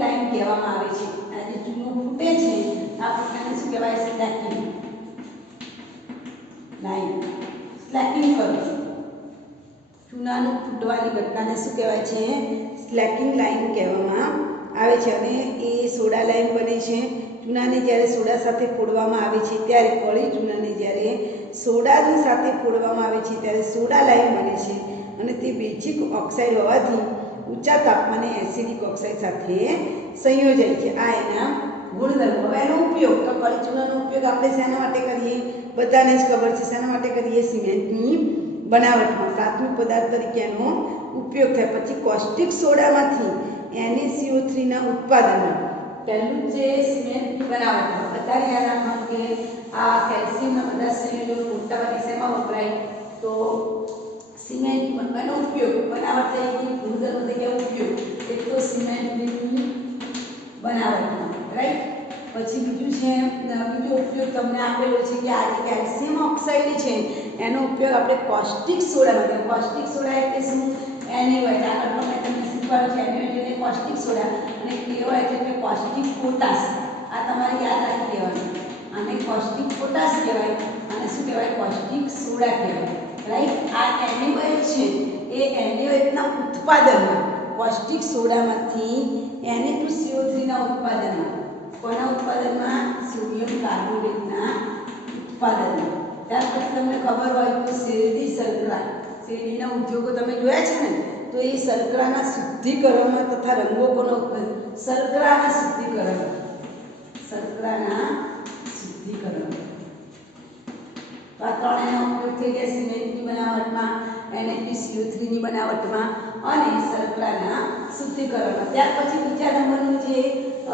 લાઇન કહેવામાં આવે છે. આ જે ચૂનો ફૂટે છે આ પ્રકારને શું કહેવાય? સ્લેકિંગ લાઈન. સ્લેકિંગ કરવું, ચૂનાનું તૂટવાની ઘટનાને શું કહેવાય છે? સ્લેકિંગ લાઈન કહેવામાં આવે છે. અને એ સોડા લાઈન બને છે. ચૂનાને જ્યારે સોડા સાથે ફોડવામાં આવે છે ત્યારે કળી ચૂનાને જ્યારે સોડાની સાથે ફોડવામાં આવે છે ત્યારે સોડા લાઈન બને છે. અને તે બેઝિક ઓક્સાઇડ હોવાથી ઊંચા તાપમાને એસિડિક ઓક્સાઇડ સાથે સંયોજાય છે. આ એના ગુણધર્મો. હવે એનો ઉપયોગ, તો કળી ચૂનાનો ઉપયોગ આપણે શેના માટે કરીએ? બધાને જ ખબર છે. શેના માટે કરીએ? સિમેન્ટની બનાવટમાં પ્રાથમિક પદાર્થ તરીકે એનો ઉપયોગ થાય. પછી કોસ્ટિક સોડામાંથી NaCO3ના ઉત્પાદનમાં પહેલું જે સિમેન્ટની બનાવટમાં બધાને યાદ રાખવાનું કે આ કેલ્શિયમના બધા સંયોજનો મોટાભાગે શેમાં વપરાય? તો સિમેન્ટમાં. એનો ઉપયોગ બનાવટ તરીકે ગુણધર્મ તરીકે ઉપયોગ એક તો સિમેન્ટની બનાવટમાં, રાઈટ. પછી બીજું છે, બીજો ઉપયોગ તમને આપેલો છે કે આ જે કેલ્શિયમ ઓક્સાઇડ છે એનો ઉપયોગ આપણે કોસ્ટિક સોડામાં. કોસ્ટિક સોડા એટલે શું? NaOH. આગળ પણ મેં તમને શીખવાડ્યું છે. NaOH એટલે કોસ્ટિક સોડા અને KOH એટલે કોસ્ટિક પોટાશ. આ તમારે યાદ રાખી દેવાનું. આને કોસ્ટિક પોટાશ કહેવાય અને શું કહેવાય? કોસ્ટિક સોડા કહેવાય, રાઈટ. આ NaOH છે એ NaOHના ઉત્પાદનમાં, કોસ્ટિક સોડામાંથી Na2CO3ના ઉત્પાદનમાં, કોના ઉત્પાદનમાં? સોડિયમ કાર્બોનેટના ઉત્પાદનમાં. ત્યાર પછી તમને ખબર હોય તો શેરડી શર્કરા, શેરડીના ઉદ્યોગો તમે જોયા છે ને, તો એ શર્કરાના શુદ્ધિકરણમાં તથા રંગો કોનો ઉપયોગ? શર્કરાના શુદ્ધિકરણ, શર્કરાના શુદ્ધિકરણ. તો આ ત્રણેયનો ઉપયોગ થઈ ગયા સિમેન્ટની બનાવટમાં, NaCO3ની બનાવટમાં અને શર્કરાના શુદ્ધિકરણમાં. ત્યાર પછી બીજા નંબરનું જે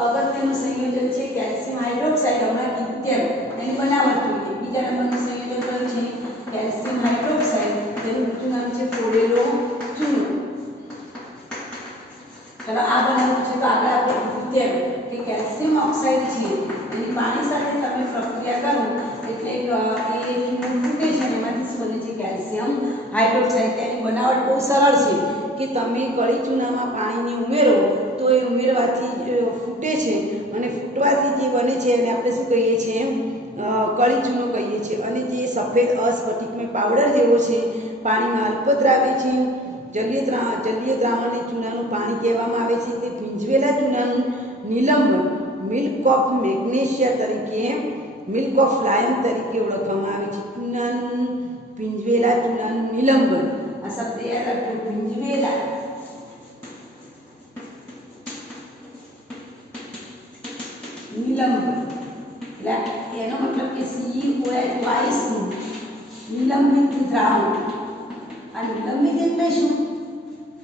અગત્યનું સંયોજન છે કેલ્શિયમ હાઇડ્રોક્સાઇડ. હમણાં કીધું તેમ એની બનાવટ જોઈએ. બીજા નંબરનું સંયોજન કયું છે? Calcium hydroxide. તેનું બીજું નામ છે ફોડેલો ચૂનો. ચાલો આ બનાવવું છે તો આગળ આપણે કીધું તેમ કે કેલ્શિયમ ઓક્સાઇડ છે એની પાણી સાથે તમે પ્રક્રિયા કરો એટલે એ ચૂનો ફૂટે છે અને એમાંથી શું બને છે? Calcium hydroxide. તેની બનાવટ બહુ સરળ છે કે તમે કળી ચૂનામાં પાણીને ઉમેરો તો એ ઉમેરવાથી ફૂટે છે અને ફૂટવાથી જે બને છે એને આપણે શું કહીએ છીએ? કળી ચૂનો કહીએ છીએ. અને જે સફેદ અસ્ફટિકમય પાવડર જેવો છે પાણીમાં અલ્પદ્રાવ્ય છે. જલીય દ્રાવણને ચૂનાનું પાણી કહેવામાં આવે છે. તે ભીંજવેલા ચૂનાનું નિલંબન મિલ્ક ઓફ મેગ્નેશિયા તરીકે, મિલ્ક ઓફ લાયમ તરીકે ઓળખવામાં આવે છે. ચૂનાનું, ભીંજવેલા ચૂનાનું નિલંબન. આ શબ્દ યાદ રાખજો, ભીંજવેલા. નિલંબન એટલે એનો મતલબ કે COH નું નિલંબિત દ્રાવણ. આ નિલંબિત એટલે શું?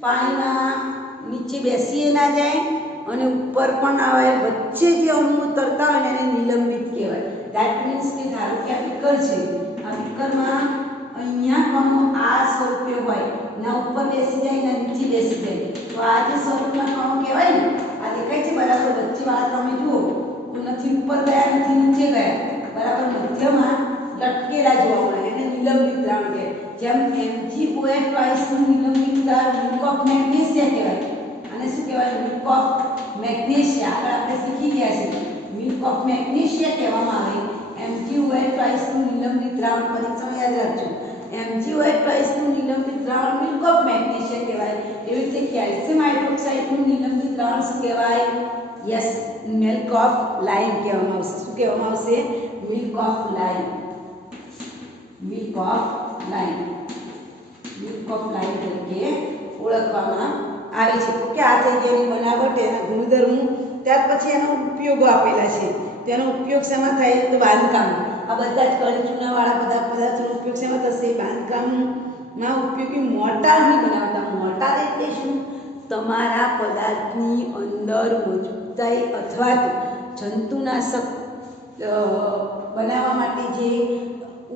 પાણીમાં નીચે બેસી ના જાય અને ઉપર પણ ના આવે, વચ્ચે જે અણુઓ તરતા હોય એને નિલંબિત કહેવાય. ધેટ મીન્સ કે ધારો કે આ બીકર છે, આ બીકરમાં અહીંયા કણો આ સ્વરૂપે હોય, ના ઉપર બેસી જાય ના નીચે બેસી જાય, તો આ જે સ્વરૂપના કણો કહેવાય ને, આ દેખાય છે બરાબર વચ્ચે વાળા તમે જુઓ તો નથી ઉપર ગયા નથી નીચે ગયા, બરાબર મધ્યમાં લટકેલા જોવા મળે, એને નિલંબિત દ્રાવણ કહેવાય. જેમ MgOH નું નિલંબિત દ્રાવણ મિલ્ક ઓફ મેગ્નેશિયા કહેવાય. અને શું કહેવાય? Milk of magnesia. આગળ આપણે શીખી ગયા છે મિલ્ક ઓફ મેગ્નેશિયા કહેવામાં આવે. MgOH નું નિલંબિત દ્રાવણ પરીક્ષણ યાદ રાખજો. MgOH નું નિલંબિત દ્રાવણ મિલ્ક ઓફ મેગ્નેશિયા કહેવાય. એવી રીતે કેલ્શિયમ હાઇડ્રોક્સાઇડ નું નિલંબિત દ્રાવણ શું કહેવાય? યસ, મિલ્ક ઓફ લાઇમ કહેવામાં આવશે. શું કહેવામાં આવશે? Milk of lime. Milk of lime, milk of lime તરીકે ઓળખવામાં આવે છે. કે આ થઈ ગઈ બનાવટ, એના ગુણધર્મો. ત્યાર પછી એનો ઉપયોગો આપેલા છે. તેનો ઉપયોગ શેમાં થાય? તો બાંધકામ. આ બધા જ કળી ચૂનાવાળા બધા પદાર્થોનો ઉપયોગ શેમાં થશે? બાંધકામમાં ઉપયોગી મોર્ટારની બનાવતા. મોર્ટાર એટલે શું? તમારા પદાર્થની અંદર મજબૂતાઈ અથવા તો જંતુનાશક બનાવવા માટે જે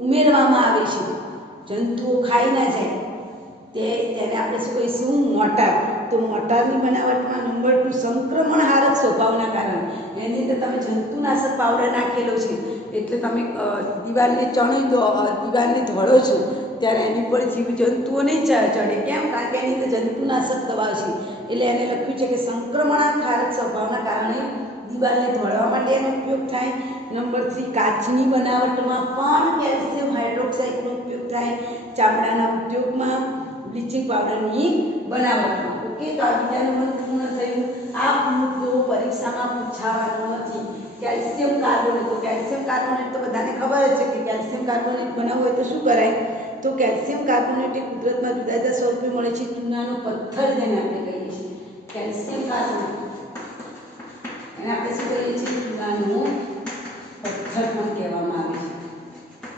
ઉમેરવામાં આવે છે, જંતુઓ ખાઈ ના જાય તેને આપણે શું કહીશું? મોર્ટાર. તો મોર્ટારની બનાવટમાં નંબર 2 સંક્રમણહારક સ્વભાવના કારણે એની અંદર તમે જંતુનાશક પાવડર નાખેલો છે એટલે તમે દિવાલને ચણી દો, દિવાલને ધોળો છો ત્યારે એની પર જીવજંતુઓ નહીં ચડે. કેમ? કારણ કે એની અંદર જંતુનાશક દવા છે એટલે એને લખ્યું છે કે સંક્રમણહારક સ્વભાવના કારણે દિવાલને ધોળવા માટે એનો ઉપયોગ થાય. નંબર 3 કાચની બનાવટમાં પણ કેલ્શિયમ હાઇડ્રોક્સાઇડનો ઉપયોગ થાય. ચામડાના ઉદ્યોગમાં બ્લીચિંગ પાવડરની બનાવટમાં. ઓકે, તો આ બીજા નંબર પૂર્ણ થયું. આ મુદ્દો પરીક્ષામાં પૂછાવાનો નથી. કેલ્શિયમ કાર્બોનેટ, તો કેલ્શિયમ કાર્બોનેટ તો બધાને ખબર જ છે કે કેલ્શિયમ કાર્બોનેટ બનાવવું હોય તો શું કરાય? તો કેલ્શિયમ કાર્બોનેટ એ કુદરતમાં જુદા જુદા સ્વરૂપે મળે છે. ચૂનાનો પથ્થર જેને આપણે કહીએ છીએ કેલ્શિયમ કાર્બોનેટ, એને આપણે શું કહીએ છીએ? ચૂનાનો પથ્થર પણ કહેવામાં આવે છે.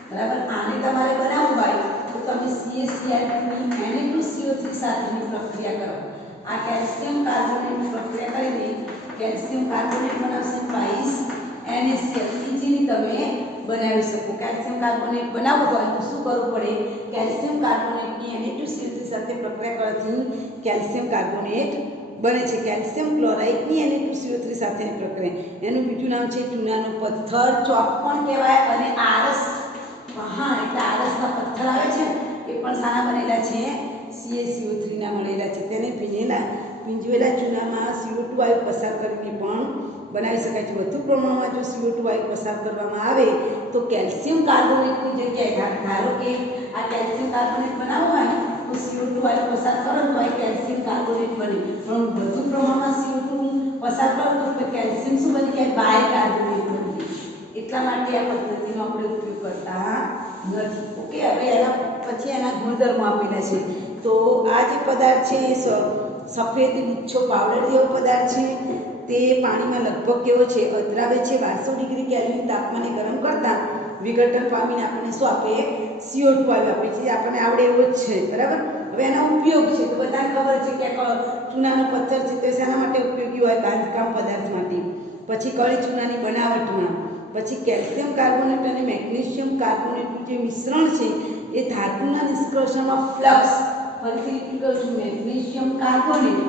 બરાબર. આને તમારે બનાવવું હોય તો તમે CaCl2ની Na2CO3 સાથેની પ્રક્રિયા કરો. આ કેલ્શિયમ કાર્બોનેટ પ્રક્રિયા કરીને કેલ્શિયમ કાર્બોનેટ બનાવશે 5NaCl. ઇઝીલી તમે બનાવી શકો. કેલ્શિયમ કાર્બોનેટ બનાવવું હોય તો શું કરવું પડે? કેલ્શિયમ કાર્બોનેટની Na2CO3 સાથે પ્રક્રિયા કરવાથી કેલ્શિયમ કાર્બોનેટ બને છે. કેલ્શિયમ ક્લોરાઇડની Na2CO3 સાથેની પ્રક્રિયા, એનું બીજું નામ છે ચૂનાનો પથ્થર, ચોક પણ કહેવાય. અને આરસ, હા, એટલે આરસના પથ્થર આવે છે એ પણ સાના બનેલા છે? CaCO3 ના મળેલા છે. તેને ભીંજવેલા ચૂનામાં CO2 વાયુ પસાર કરીને પણ બનાવી શકાય છે. વધુ પ્રમાણમાં જો CO2 વાયુ પસાર કરવામાં આવે તો કેલ્શિયમ કાર્બોનેટની જગ્યાએ, ધારો કે આ કેલ્શિયમ કાર્બોનેટ બનાવવું હોય તો CO2 વાયુ પસાર કરો તો આ કેલ્શિયમ કાર્બોનેટ બને. પણ વધુ પ્રમાણમાં CO2 પસાર કરો તો કેલ્શિયમ શું બની જાય? બાયકાર્બોનેટ બની જાય. એટલા માટે આ પદ્ધતિનો આપણે ઉપયોગ કરતા નથી. ઓકે, હવે એના પછી એના ગુણધર્મો આપેલા છે. તો આ જે પદાર્થ છે એ સફેદ લીચ્છો પાવડર જેવો પદાર્થ છે. તે પાણીમાં લગભગ કેવો છે? અદ્રાવ્ય છે. 1200 ડિગ્રી કેલ્વિન તાપમાને ગરમ કરતા વિઘટન પામીને આપણને શું આપે? CO2 વાયુ આપે છે. આપણને આવડે એવો જ છે. બરાબર. હવે એના ઉપયોગ છે તો બધાને ખબર છે કે ચૂનાનો પથ્થર છે તે શેના માટે ઉપયોગી હોય? બાંધકામ પદાર્થ માટે. પછી કળી ચૂનાની બનાવટમાં. પછી કેલ્શિયમ કાર્બોનેટ અને મેગ્નેશિયમ કાર્બોનેટનું જે મિશ્રણ છે એ ધાતુના નિષ્કર્ષણમાં ફ્લક્સ, ફરીથી રિપીટ કરું છું, મેગ્નેશિયમ કાર્બોનેટ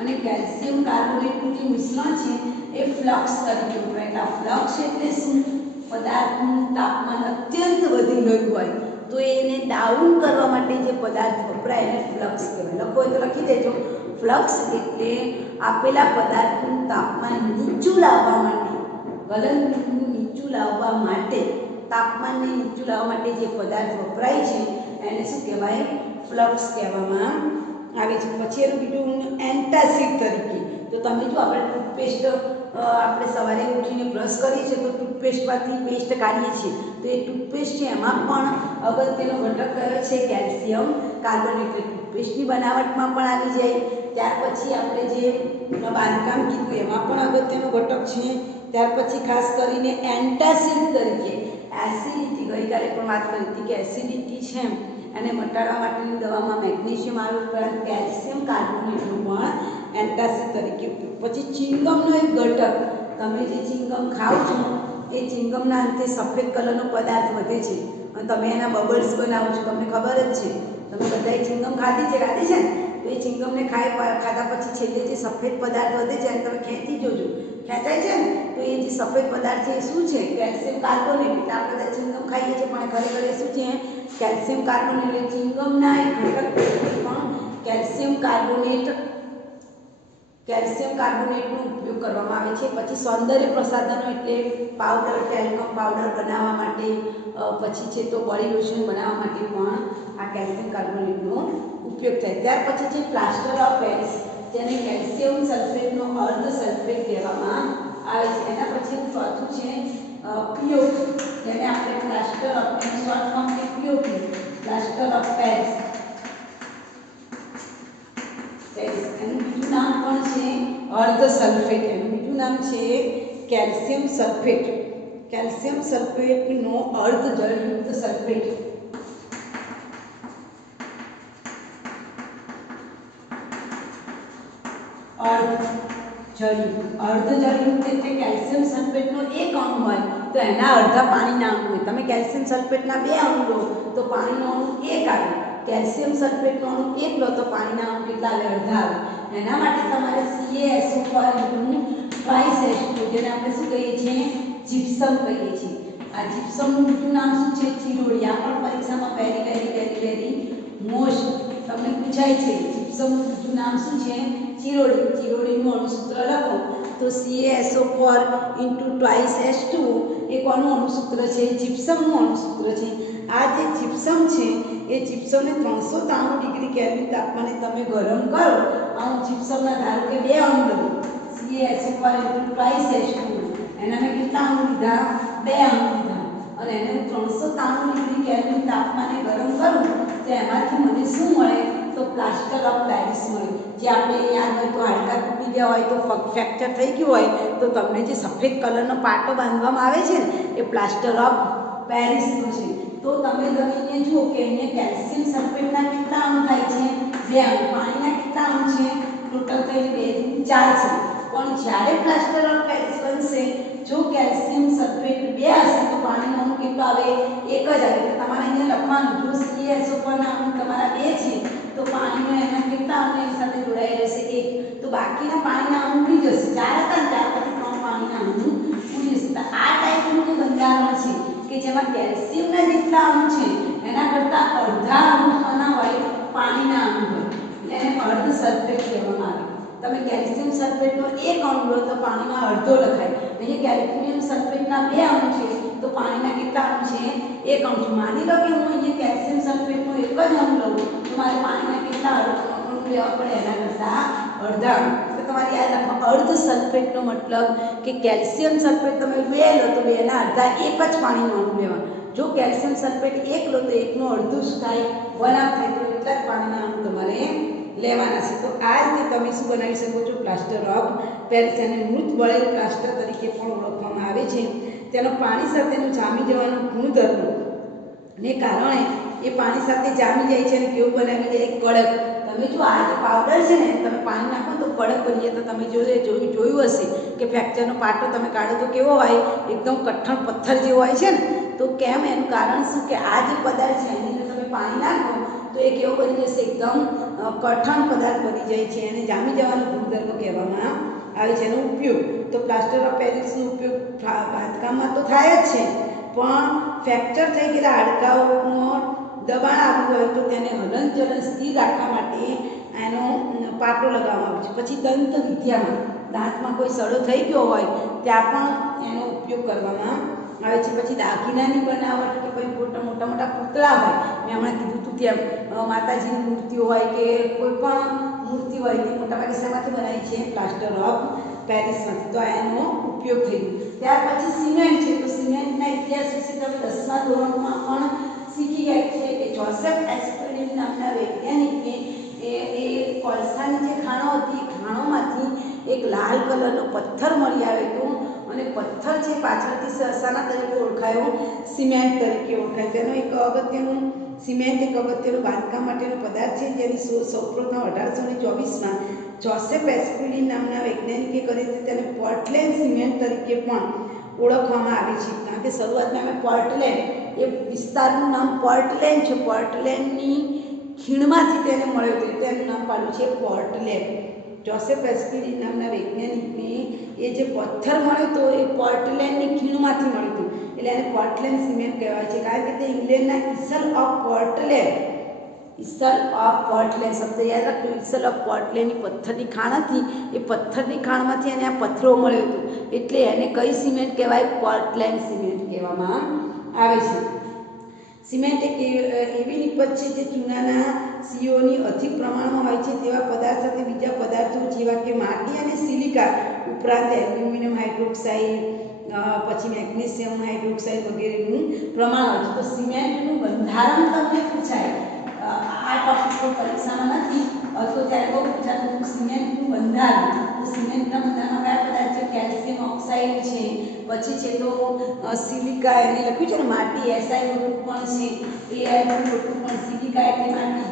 અને કેલ્શિયમ કાર્બોનેટનું જે મિશ્રણ છે એ ફ્લક્સ તરીકે વપરાય. આ ફ્લક્સ એટલે શું? પદાર્થનું તાપમાન અત્યંત વધી ગયું હોય તો એને ડાઉન કરવા માટે જે પદાર્થ વપરાય એને ફ્લક્સ કહેવાય. લખો હોય તો લખી દેજો. ફ્લક્સ એટલે આપેલા પદાર્થનું તાપમાન નીચું લાવવા માટે, ગલનબિંદુ નીચું લાવવા માટે, તાપમાનને નીચું લાવવા માટે જે પદાર્થ વપરાય છે એને શું કહેવાય? ફ્લક્સ કહેવામાં આવે છે. પછી એનું બીજું એન્ટાસિડ તરીકે. તો તમે જો આપણે ટૂથપેસ્ટ, આપણે સવારે ઉઠીને બ્રશ કરીએ છીએ તો ટૂથપેસ્ટમાંથી પેસ્ટ કાઢીએ છીએ તો એ ટૂથપેસ્ટ છે એમાં પણ અગત્યનો ઘટક કયો છે? Calcium carbonate. ટૂથપેસ્ટની બનાવટમાં પણ આવી જાય. ત્યાર પછી આપણે જે બાંધકામ કીધું એમાં પણ અગત્યનો ઘટક છે. ત્યાર પછી ખાસ કરીને એન્ટાસિડ તરીકે, એસિડિટી, ગઈકાલે પણ વાત કરી હતી કે એસિડિટી છે એને મટાડવા માટેની દવામાં મેગ્નેશિયમ આવે, ઉપરાંત કેલ્શિયમ કાર્બોનેટનો પણ એન્ટાસિડ તરીકે ઉપયોગ. પછી ચિંગમનો એક ઘટક, તમે જે ચિંગમ ખાઓ છો એ ચિંગમના અંતે સફેદ કલરનો પદાર્થ વધે છે અને તમે એના બબલ્સ બનાવો છો. તમને ખબર જ છે, તમે બધાએ ચિંગમ ખાધી છે ને? તો એ ચિંગમને ખાધા પછી છેલ્લે જે સફેદ પદાર્થ વધે છે એને તમે ખેંચી જોજો, ખેંચાય છે ને? તો એ જે સફેદ પદાર્થ છે એ શું છે? Calcium carbonate. એટલે આપણે બધા ચિંગમ ખાઈએ છીએ પણ ખરેખર એ શું છે? Calcium carbonate. એટલે ચિંગમના એક ઘટક તરીકે પણ કેલ્શિયમ કાર્બોનેટનો ઉપયોગ કરવામાં આવે છે. પછી સૌંદર્ય પ્રસાધનો એટલે પાવડર, ટેલ્કમ પાવડર બનાવવા માટે, પછી છે તો બોડી લોશન બનાવવા માટે પણ આ કેલ્શિયમ કાર્બોનેટનો ઉપયોગ થાય. ત્યાર પછી છે પ્લાસ્ટર ઓફ પેરિસ, જેને કેલ્શિયમ સલ્ફેટનો અર્ધ સલ્ફેટ કહેવામાં આવે છે. એના પછી ચોથું છે પીઓપી, જેને આપણે પ્લાસ્ટર ઓફ, એનું શોર્ટ ફોર્મ છે પીઓપી, પ્લાસ્ટર ઓફ પેરિસ. એનું બીજું નામ પણ છે અર્ધ સલ્ફેટ. એનું બીજું નામ છે કેલ્શિયમ સલ્ફેટ. કેલ્શિયમ સલ્ફેટનો અર્ધ જળયુક્ત સલ્ફેટ. અર્ધ જળયુક્ત એટલે કેલ્શિયમ સલ્ફેટનો એક અણુ હોય તો એના અડધા પાણીના અણુ હોય. તમે કેલ્શિયમ સલ્ફેટના 2 અણુ લો તો પાણીનો અણુ 1 આવે. કેલ્શિયમ સલ્ફેટનો અણુ 1 લો તો પાણીના અણુ કેટલા આવે? અડધા આવે. એના માટે તમારે CaSO4 જેને આપણે શું કહીએ છીએ? જીપ્સમ કહીએ છીએ. આ જીપ્સમનું બીજું નામ શું છે? ચિરોડી. આ પણ પરીક્ષામાં વેરી મોસ્ટ તમને પૂછાય છે. જીપ્સમનું બીજું નામ શું છે? ચિરોડી. ચિરોડીનું અણુસૂત્ર લખો તો CaSO4 ઇન્ટુ ટ્વાઇસ H2 એ કોનું અણુસૂત્ર છે? જીપ્સમનું અણુસૂત્ર છે. આ જે જીપ્સમ છે એ જીપ્સમને 393 ડિગ્રી કેલ્વિન તાપમાને તમે ગરમ કરો. આનું જીપ્સમના ધારો કે 2 અણુ લો, CaSO4 ઇન્ટુ ટ્વાઇસ H2, એના મેં કેટલા અણુ લીધા? 2 અણુ લીધા, અને એને 393 ડિગ્રી કેલ્વિન તાપમાને ગરમ કરું તો એમાંથી મને શું મળે? તો પ્લાસ્ટર ઓફ પેરિસ મળે. જે આપણે યાદ હોય તો હાડકા તૂટી ગયા હોય તો ફ્રેક્ચર થઈ ગયું હોય તો તમને જે સફેદ કલરનો પાટો બાંધવામાં આવે છે ને એ પ્લાસ્ટર ઓફ પેરિસનો છે. તો તમે અહીંયા જુઓ કે અહીંયા કેલ્શિયમ સલ્ફેટના કેટલા અણુ થાય છે? 2 અણુ. પાણીના કેટલા અણુ છે? ટોટલ થઈને 2 થી 4 છે. પણ જ્યારે પ્લાસ્ટર ઓફ પેરિસ બનશે, જો કેલ્શિયમ સલ્ફેટ 2 હશે તો પાણીનો અણુ કેટલો આવે? 1 જ આવે. એટલે તમારે અહીંયા લખવાનું, જો CaSO4 ના અણુ તમારા 2 છે તો પાણીમાં એના કેટલા અણુ એની સાથે જોડાઈ રહેશે? 1. તો બાકીના પાણીના અણુ ઉડી જશે. 4 હતા ને 4 માંથી 3 પાણીના અણુ ઉડી જશે. તો આ ટાઈપનું જે બંધારણ છે કે જેમાં કેલ્શિયમના જેટલા અણુ છે એના કરતાં અડધા અણુ આના હોય પાણીના અણુ હોય, એટલે એને અર્ધ સલ્ફેટ કહેવામાં આવે. તમે કેલ્શિયમ સલ્ફેટનો 1 અણુ લો તો પાણીમાં અડધો લખાય. અહીંયા કેલ્શિયમ સલ્ફેટના 2 અણુ છે તો પાણીના કેટલા અણુ છે? 1 અણુ છે. માની લો કે હું અહીંયા કેલ્શિયમ સલ્ફેટનો 1 જ અણુ લઉં તો મારે પાણીના કેટલા અણુ લેવા પડે? એના કરતાં અડધા અણુ. તો તમારે યાદ રાખો, અર્ધ સલ્ફેટનો મતલબ કે કેલ્શિયમ સલ્ફેટ તમે 2 લો તો 2 ના અડધા 1 જ પાણીનું અણુ લેવા. જો કેલ્શિયમ સલ્ફેટ 1 લો તો 1નું અડધું શું થાય? 1/2 થાય. તો એટલા જ પાણીના અણુ તમારે લેવાના છે. તો આ રીતે તમે શું બનાવી શકો છો? Plaster of Paris. અને મૃત બળેલ પ્લાસ્ટર તરીકે પણ ઓળખવામાં આવે છે. તેનો પાણી સાથેનો જામી જવાનો ગુણધર્મ ને કારણે એ પાણી સાથે જામી જાય છે અને કેવું બનાવી જાય? કડક. તમે જો આ જે પાવડર છે ને તમે પાણી નાખો તો કડક બની જાય. તો તમે જોયું હશે કે ફ્રેક્ચરનો પાટો તમે કાઢો તો કેવો હોય? એકદમ કઠણ પથ્થર જેવો હોય છે ને. તો કેમ? એનું કારણ શું? કે આ જે પદાર્થ છે એની અંદર તમે પાણી નાખો તો એ કેવો બની જશે? એકદમ કઠણ પદાર્થ બની જાય છે અને જામી જવાનો ગુણધર્મ કહેવામાં આવે છે. એનો ઉપયોગ તો પ્લાસ્ટર ઓફ પેરિસનો ઉપયોગ બાંધકામમાં તો થાય જ છે, પણ ફ્રેક્ચર થઈ ગયેલા હાડકાઓમાં દબાણ આવ્યું હોય તો તેને હલનચલન સ્થિર રાખવા માટે એનો પાટો લગાવવામાં આવે છે. પછી દંત વિદ્યામાં દાંતમાં કોઈ સડો થઈ ગયો હોય ત્યાં પણ એનો ઉપયોગ કરવામાં આવે છે. પછી દાગીનાની બનાવટ કે કોઈ મોટા મોટા પૂતળા હોય, મેં હમણાં કીધું હતું તેમ માતાજીની મૂર્તિઓ હોય કે કોઈ પણ મૂર્તિ હોય તે મોટાભાગે શેમાંથી બનાવી છે? પ્લાસ્ટર ઓફ પેરિસમાંથી. તો એનો ઉપયોગ થઈ ગયો. ત્યાર પછી સિમેન્ટ છે. તો સિમેન્ટના ઇતિહાસ વિશે તમે 10મા ધોરણમાં પણ શીખી ગયા છે કે જોસેફ એસ્પેલિન નામના વૈજ્ઞાનિકે એ કોલસાની જે ખાણો હતી એ ખાણોમાંથી એક લાલ કલરનો પથ્થર મળી આવ્યો હતો, અને પથ્થર છે પાછળથી શાના તરીકે ઓળખાયો? સિમેન્ટ તરીકે ઓળખાય. તેનો એક અગત્યનું સિમેન્ટ એક અગત્યનું બાંધકામ માટેનો પદાર્થ છે, જેની શોધ સૌપ્રથમ 1824માં જોસેફ એસ્પેલિન નામના વૈજ્ઞાનિકે કરી હતી. તેને પોર્ટલેન્ડ સિમેન્ટ તરીકે પણ ઓળખવામાં આવે છે. કારણ કે શરૂઆતમાં અમે પોર્ટલેન્ડ, એ વિસ્તારનું નામ પોર્ટલેન્ડ છે. પોર્ટલેન્ડની ખીણમાંથી તેને મળ્યું હતું, તેનું નામ પાડ્યું છે પોર્ટલેન્ડ. જોસેફ એસ્પેલિન નામના વૈજ્ઞાનિકને એ જે પથ્થર મળ્યો હતો એ પોર્ટલેન્ડની ખીણમાંથી મળ્યું હતું, એટલે એને પોર્ટલેન્ડ સિમેન્ટ કહેવાય છે. કારણ કે તે ઇંગ્લેન્ડના ઇસલ ઓફ પોર્ટલેન્ડ શબ્દ યાદ રાખજો. ઇસલ ઓફ પોર્ટલેન્ડની પથ્થરની ખાણ હતી, એ પથ્થરની ખાણમાંથી એને આ પથ્થરો મળ્યો હતો, એટલે એને કઈ સિમેન્ટ કહેવાય? પોર્ટલેન્ડ સિમેન્ટ કહેવામાં આવે છે. સિમેન્ટ એક એવી નિપજ છે જે ચૂનાના સીઓની અધિક પ્રમાણમાં હોય છે તેવા પદાર્થ સાથે બીજા પદાર્થો જેવા કે માટી અને સિલિકા ઉપરાંત એલ્યુમિનિયમ હાઇડ્રોક્સાઇડ, પછી મેગ્નેશિયમ હાઇડ્રોક્સાઇડ વગેરેનું પ્રમાણ હોય છે. તો સિમેન્ટનું બંધારણ તમને પૂછાય, આ ટોપિક પર પરીક્ષામાં નથી તો ત્યારે બહુ પૂછાતું સિમેન્ટનું બંધારણ. તો સિમેન્ટના બંધારણમાં કયા પદાર્થ છે? કેલ્શિયમ ઓક્સાઇડ છે, પછી છે તો સિલિકા, એને લખ્યું છે ને માટી, SiO2 પણ છે, Al2O2 પણ, સિલિકા એટલે માટી,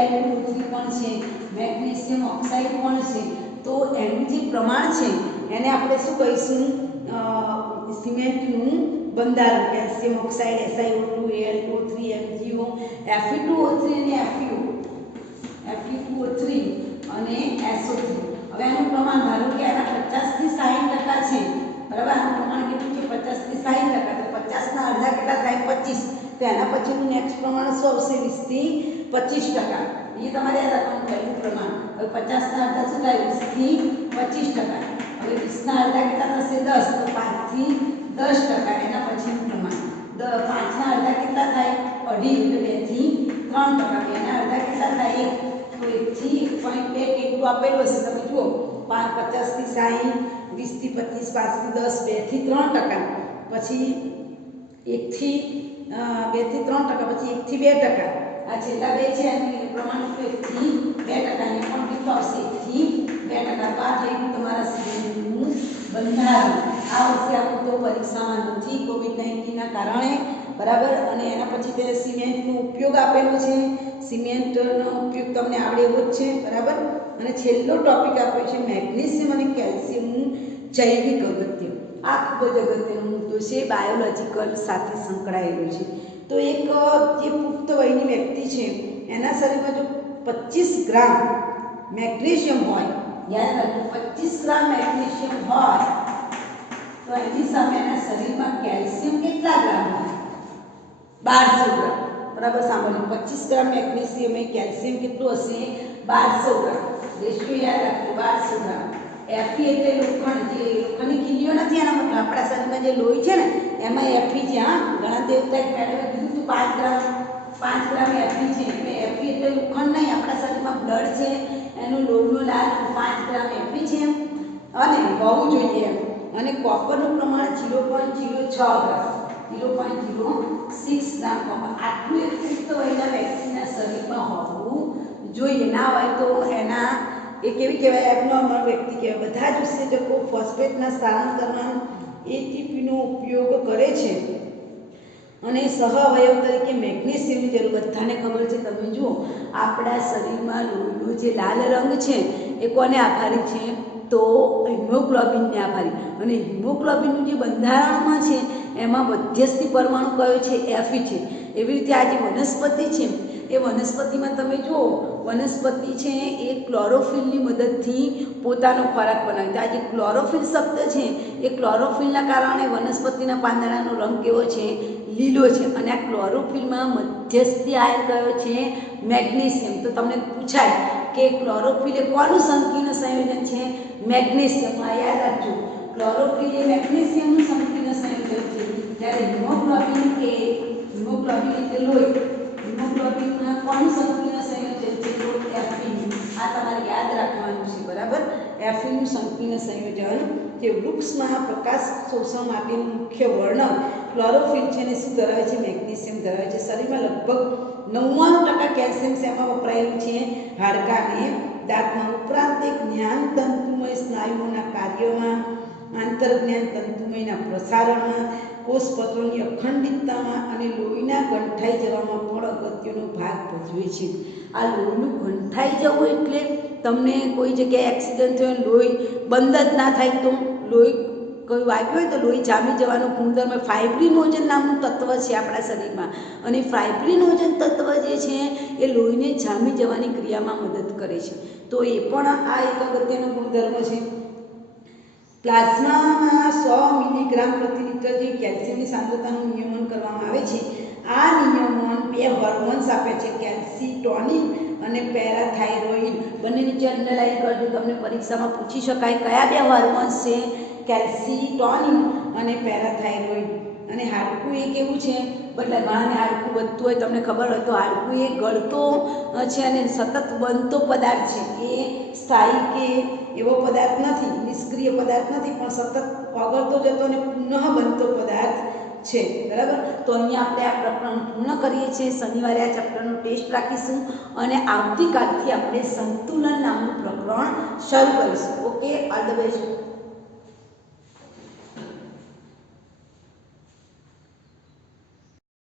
Al2O3 પણ છે, મેગ્નેશિયમ ઓક્સાઇડ પણ છે. તો એનું જે પ્રમાણ છે એને આપણે શું કહીશું? સિમેન્ટનું બંધારણ. Calcium oxide, SiO2, Al2O3, MgO, Fe2O3 અને Fe2O3 અને SO3. હવે આનું પ્રમાણ ધારો કે આના 50 થી 60% છે, બરાબર? આનું પ્રમાણ કેટલું છે? 50 થી 60%. તો 50 ના અડધા કેટલા થાય? 25. તો એના પછીનું નેક્સ્ટ પ્રમાણ શું આવશે? 20 થી 25%. એ તમારે યાદ રાખવાનું પહેલું પ્રમાણ. હવે 50 ના અડધા શું થાય? 20 થી 25%. હવે 20 ના અડધા કેટલા થશે 10, તો 5 થી 10%. એના પછીનું પ્રમાણ 5 ના અડધા કેટલા થાય અઢી, એટલે 2 થી 3%. 2 ના અડધા કેટલા થાય 1, તો 1 થી 1.2 કેટલું આપેલું હશે તમે જુઓ 5 50 થી 60, 20 થી 25, 5 થી 10, 2 થી 3%. પછી 1 થી 2 થી 3%, પછી 1 થી 2%. આ છેલ્લા બે છે એનું પ્રમાણ 1 થી 2%. એ પણ કેટલું આવશે 1 થી 2%. આ થઈ ગયું તમારા સિમેન્ટનું બંધારણ. આ વર્ષે આવું તો પરીક્ષામાં નથી કોવિડ-19 ના કારણે, બરાબર. અને એના પછી તે સિમેન્ટનો ઉપયોગ આપેલો છે. સિમેન્ટનો ઉપયોગ તમને આવડે એવો જ છે, બરાબર. અને છેલ્લો ટોપિક આપ્યો છે મેગ્નેશિયમ અને કેલ્શિયમનું જૈવિક અગત્ય. આ ખૂબ જ અગત્યનો મુદ્દો છે, બાયોલોજિકલ સાથે સંકળાયેલો છે. તો એક જે પુખ્ત વયની વ્યક્તિ છે એના શરીરમાં જો 25 ગ્રામ મેગ્નેશિયમ હોય, યાદ રાખજો 25 ગ્રામ મેગ્નેશિયમ હોય, તો એની સામે એના શરીરમાં કેલ્શિયમ કેટલા ગ્રામ હોય 1200 ગ્રામ. બરાબર સાંભળ્યું, 25 ગ્રામ મેગ્નેશિયમ એ કેલ્શિયમ કેટલું હશે 1200 ગ્રામ. રેશિયો યાદ રાખજો 1200 ગ્રામ. Fe એટલે લોખંડ, જે લોખંડની ખીલીઓ નથી, એના મતલબ આપણા શરીરમાં જે લોહી છે ને એમાં Fe છે. હા, ઘણા દેવતા મેડમે કીધું તું 5 ગ્રામ Fe છે. એટલે Fe એટલે લોખંડ નહીં, આપણા શરીરમાં બ્લડ છે એનું લોહીનું લાલ 5 ગ્રામ Fe છે અને હોવું જોઈએ એમ. અને કોપરનું પ્રમાણ 0.06 ગ્રામ, 0.06 ગ્રામ કોપર. આટલું એક પુખ્ત વયના વ્યક્તિના શરીરમાં હોવું જોઈએ. ના હોય તો એના એ કેવી કહેવાય એબનોર્મલ વ્યક્તિ કહેવાય. બધા જ ઉત્સેચકો ફોસ્ફેટના સ્થાનાંતરણ એટીપીનો ઉપયોગ કરે છે અને સહઅવયવ તરીકે મેગ્નેશિયમની જરૂર બધાને ખબર છે. તમે જુઓ આપણા શરીરમાં લોહીનો જે લાલ રંગ છે એ કોને આભારી છે, તો હિમોગ્લોબિનને આભારી. અને હિમોગ્લોબિનનું જે બંધારણમાં છે એમાં મધ્યસ્થી પરમાણુ કયો છે Fe છે. એવી રીતે આ જે વનસ્પતિ છે એ વનસ્પતિમાં તમે જુઓ વનસ્પતિ છે એ ક્લોરોફિલની મદદથી પોતાનો ખોરાક બનાવે છે. આ જે ક્લોરોફિલ શબ્દ છે એ ક્લોરોફિલના કારણે વનસ્પતિના પાંદડાનો રંગ કેવો છે લીલો છે. અને આ ક્લોરોફિલમાં મધ્યસ્થી આયન કયો છે મેગ્નેશિયમ. તો તમને પૂછાય કે ક્લોરોફિલ એ કોનું સંકીર્ણ સંયોજન છે મેગ્નેશિયમ. યાદ રાખજો ક્લોરોફિલ એ મેગ્નેશિયમનું સંકીર્ણ સંયોજન છે. જ્યારે હિમોગ્લોબિન એટલે લોહી, હિમોગ્લોબિનમાં કોનું સંકીર્ણ સંયોજન છે તો Fe. આ તમારે યાદ રાખવાનું છે, બરાબર. Fe નું સંકીર્ણ સંયોજન જે વૃક્ષમાં પ્રકાશ શોષણ માટેનું મુખ્ય વર્ણન ક્લોરોફિલ છે ને શું ધરાવે છે મેગ્નેશિયમ ધરાવે છે. શરીરમાં લગભગ 99% કેલ્શિયમ શેમાં વપરાયેલું છે હાડકાને દાંતમાં. ઉપરાંત એક જ્ઞાન તંતુમય સ્નાયુઓના કાર્યોમાં, આંતરજ્ઞાન તંતુમયના પ્રસારણમાં, કોષપત્રોની અખંડિતતામાં અને લોહીના ગંઠાઈ જવામાં પણ અગત્યનો ભાગ ભજવે છે. આ લોહીનું ગંઠાઈ જવું એટલે તમને કોઈ જગ્યાએ એક્સિડન્ટ થયો લોહી બંધ જ ના થાય, તો લોહી કોઈ વાગ્યું હોય તો લોહી જામી જવાનો ગુણધર્મ. ફાઇબ્રિનોજન નામનું તત્વ છે આપણા શરીરમાં, અને ફાઇબ્રિનોજન તત્વ જે છે એ લોહીને જામી જવાની ક્રિયામાં મદદ કરે છે. તો એ પણ આ એક અગત્યનો ગુણધર્મ છે. પ્લાઝમામાં 100 મિલીગ્રામ પ્રતિ લિટર જે કેલ્શિયમની સાંદ્રતાનું નિયમન કરવામાં આવે છે. આ નિયમન બે હોર્મોન્સ આપે છે, કેલ્સીટોનિન અને પેરાથાઇરોઇડ. બંને નીચે અંડરલાઈન કરજો, તમને પરીક્ષામાં પૂછી શકાય કયા બે હોર્મોન્સ છે કેલ્સીટોનિન અને પેરાથાઇરોઇડ. અને હાડકું એ કેવું છે, એટલે ઘણાને હાડકું વધતું હોય તમને ખબર હોય તો હાડકું એ ગળતો છે અને સતત બનતો પદાર્થ છે. એ સ્થાયી કે એવો પદાર્થ નથી, નિષ્ક્રિય પદાર્થ નથી, પણ સતત ઓગળતો જતો અને પુનઃ બનતો પદાર્થ છે, બરાબર. તો અહીંયા આપણે આ પ્રકરણ પૂર્ણ કરીએ છીએ. શનિવારે આ ચેપ્ટરનો ટેસ્ટ રાખીશું અને આવતીકાલથી આપણે સંતુલન નામનું પ્રકરણ શરૂ કરીશું. Okay, all the best.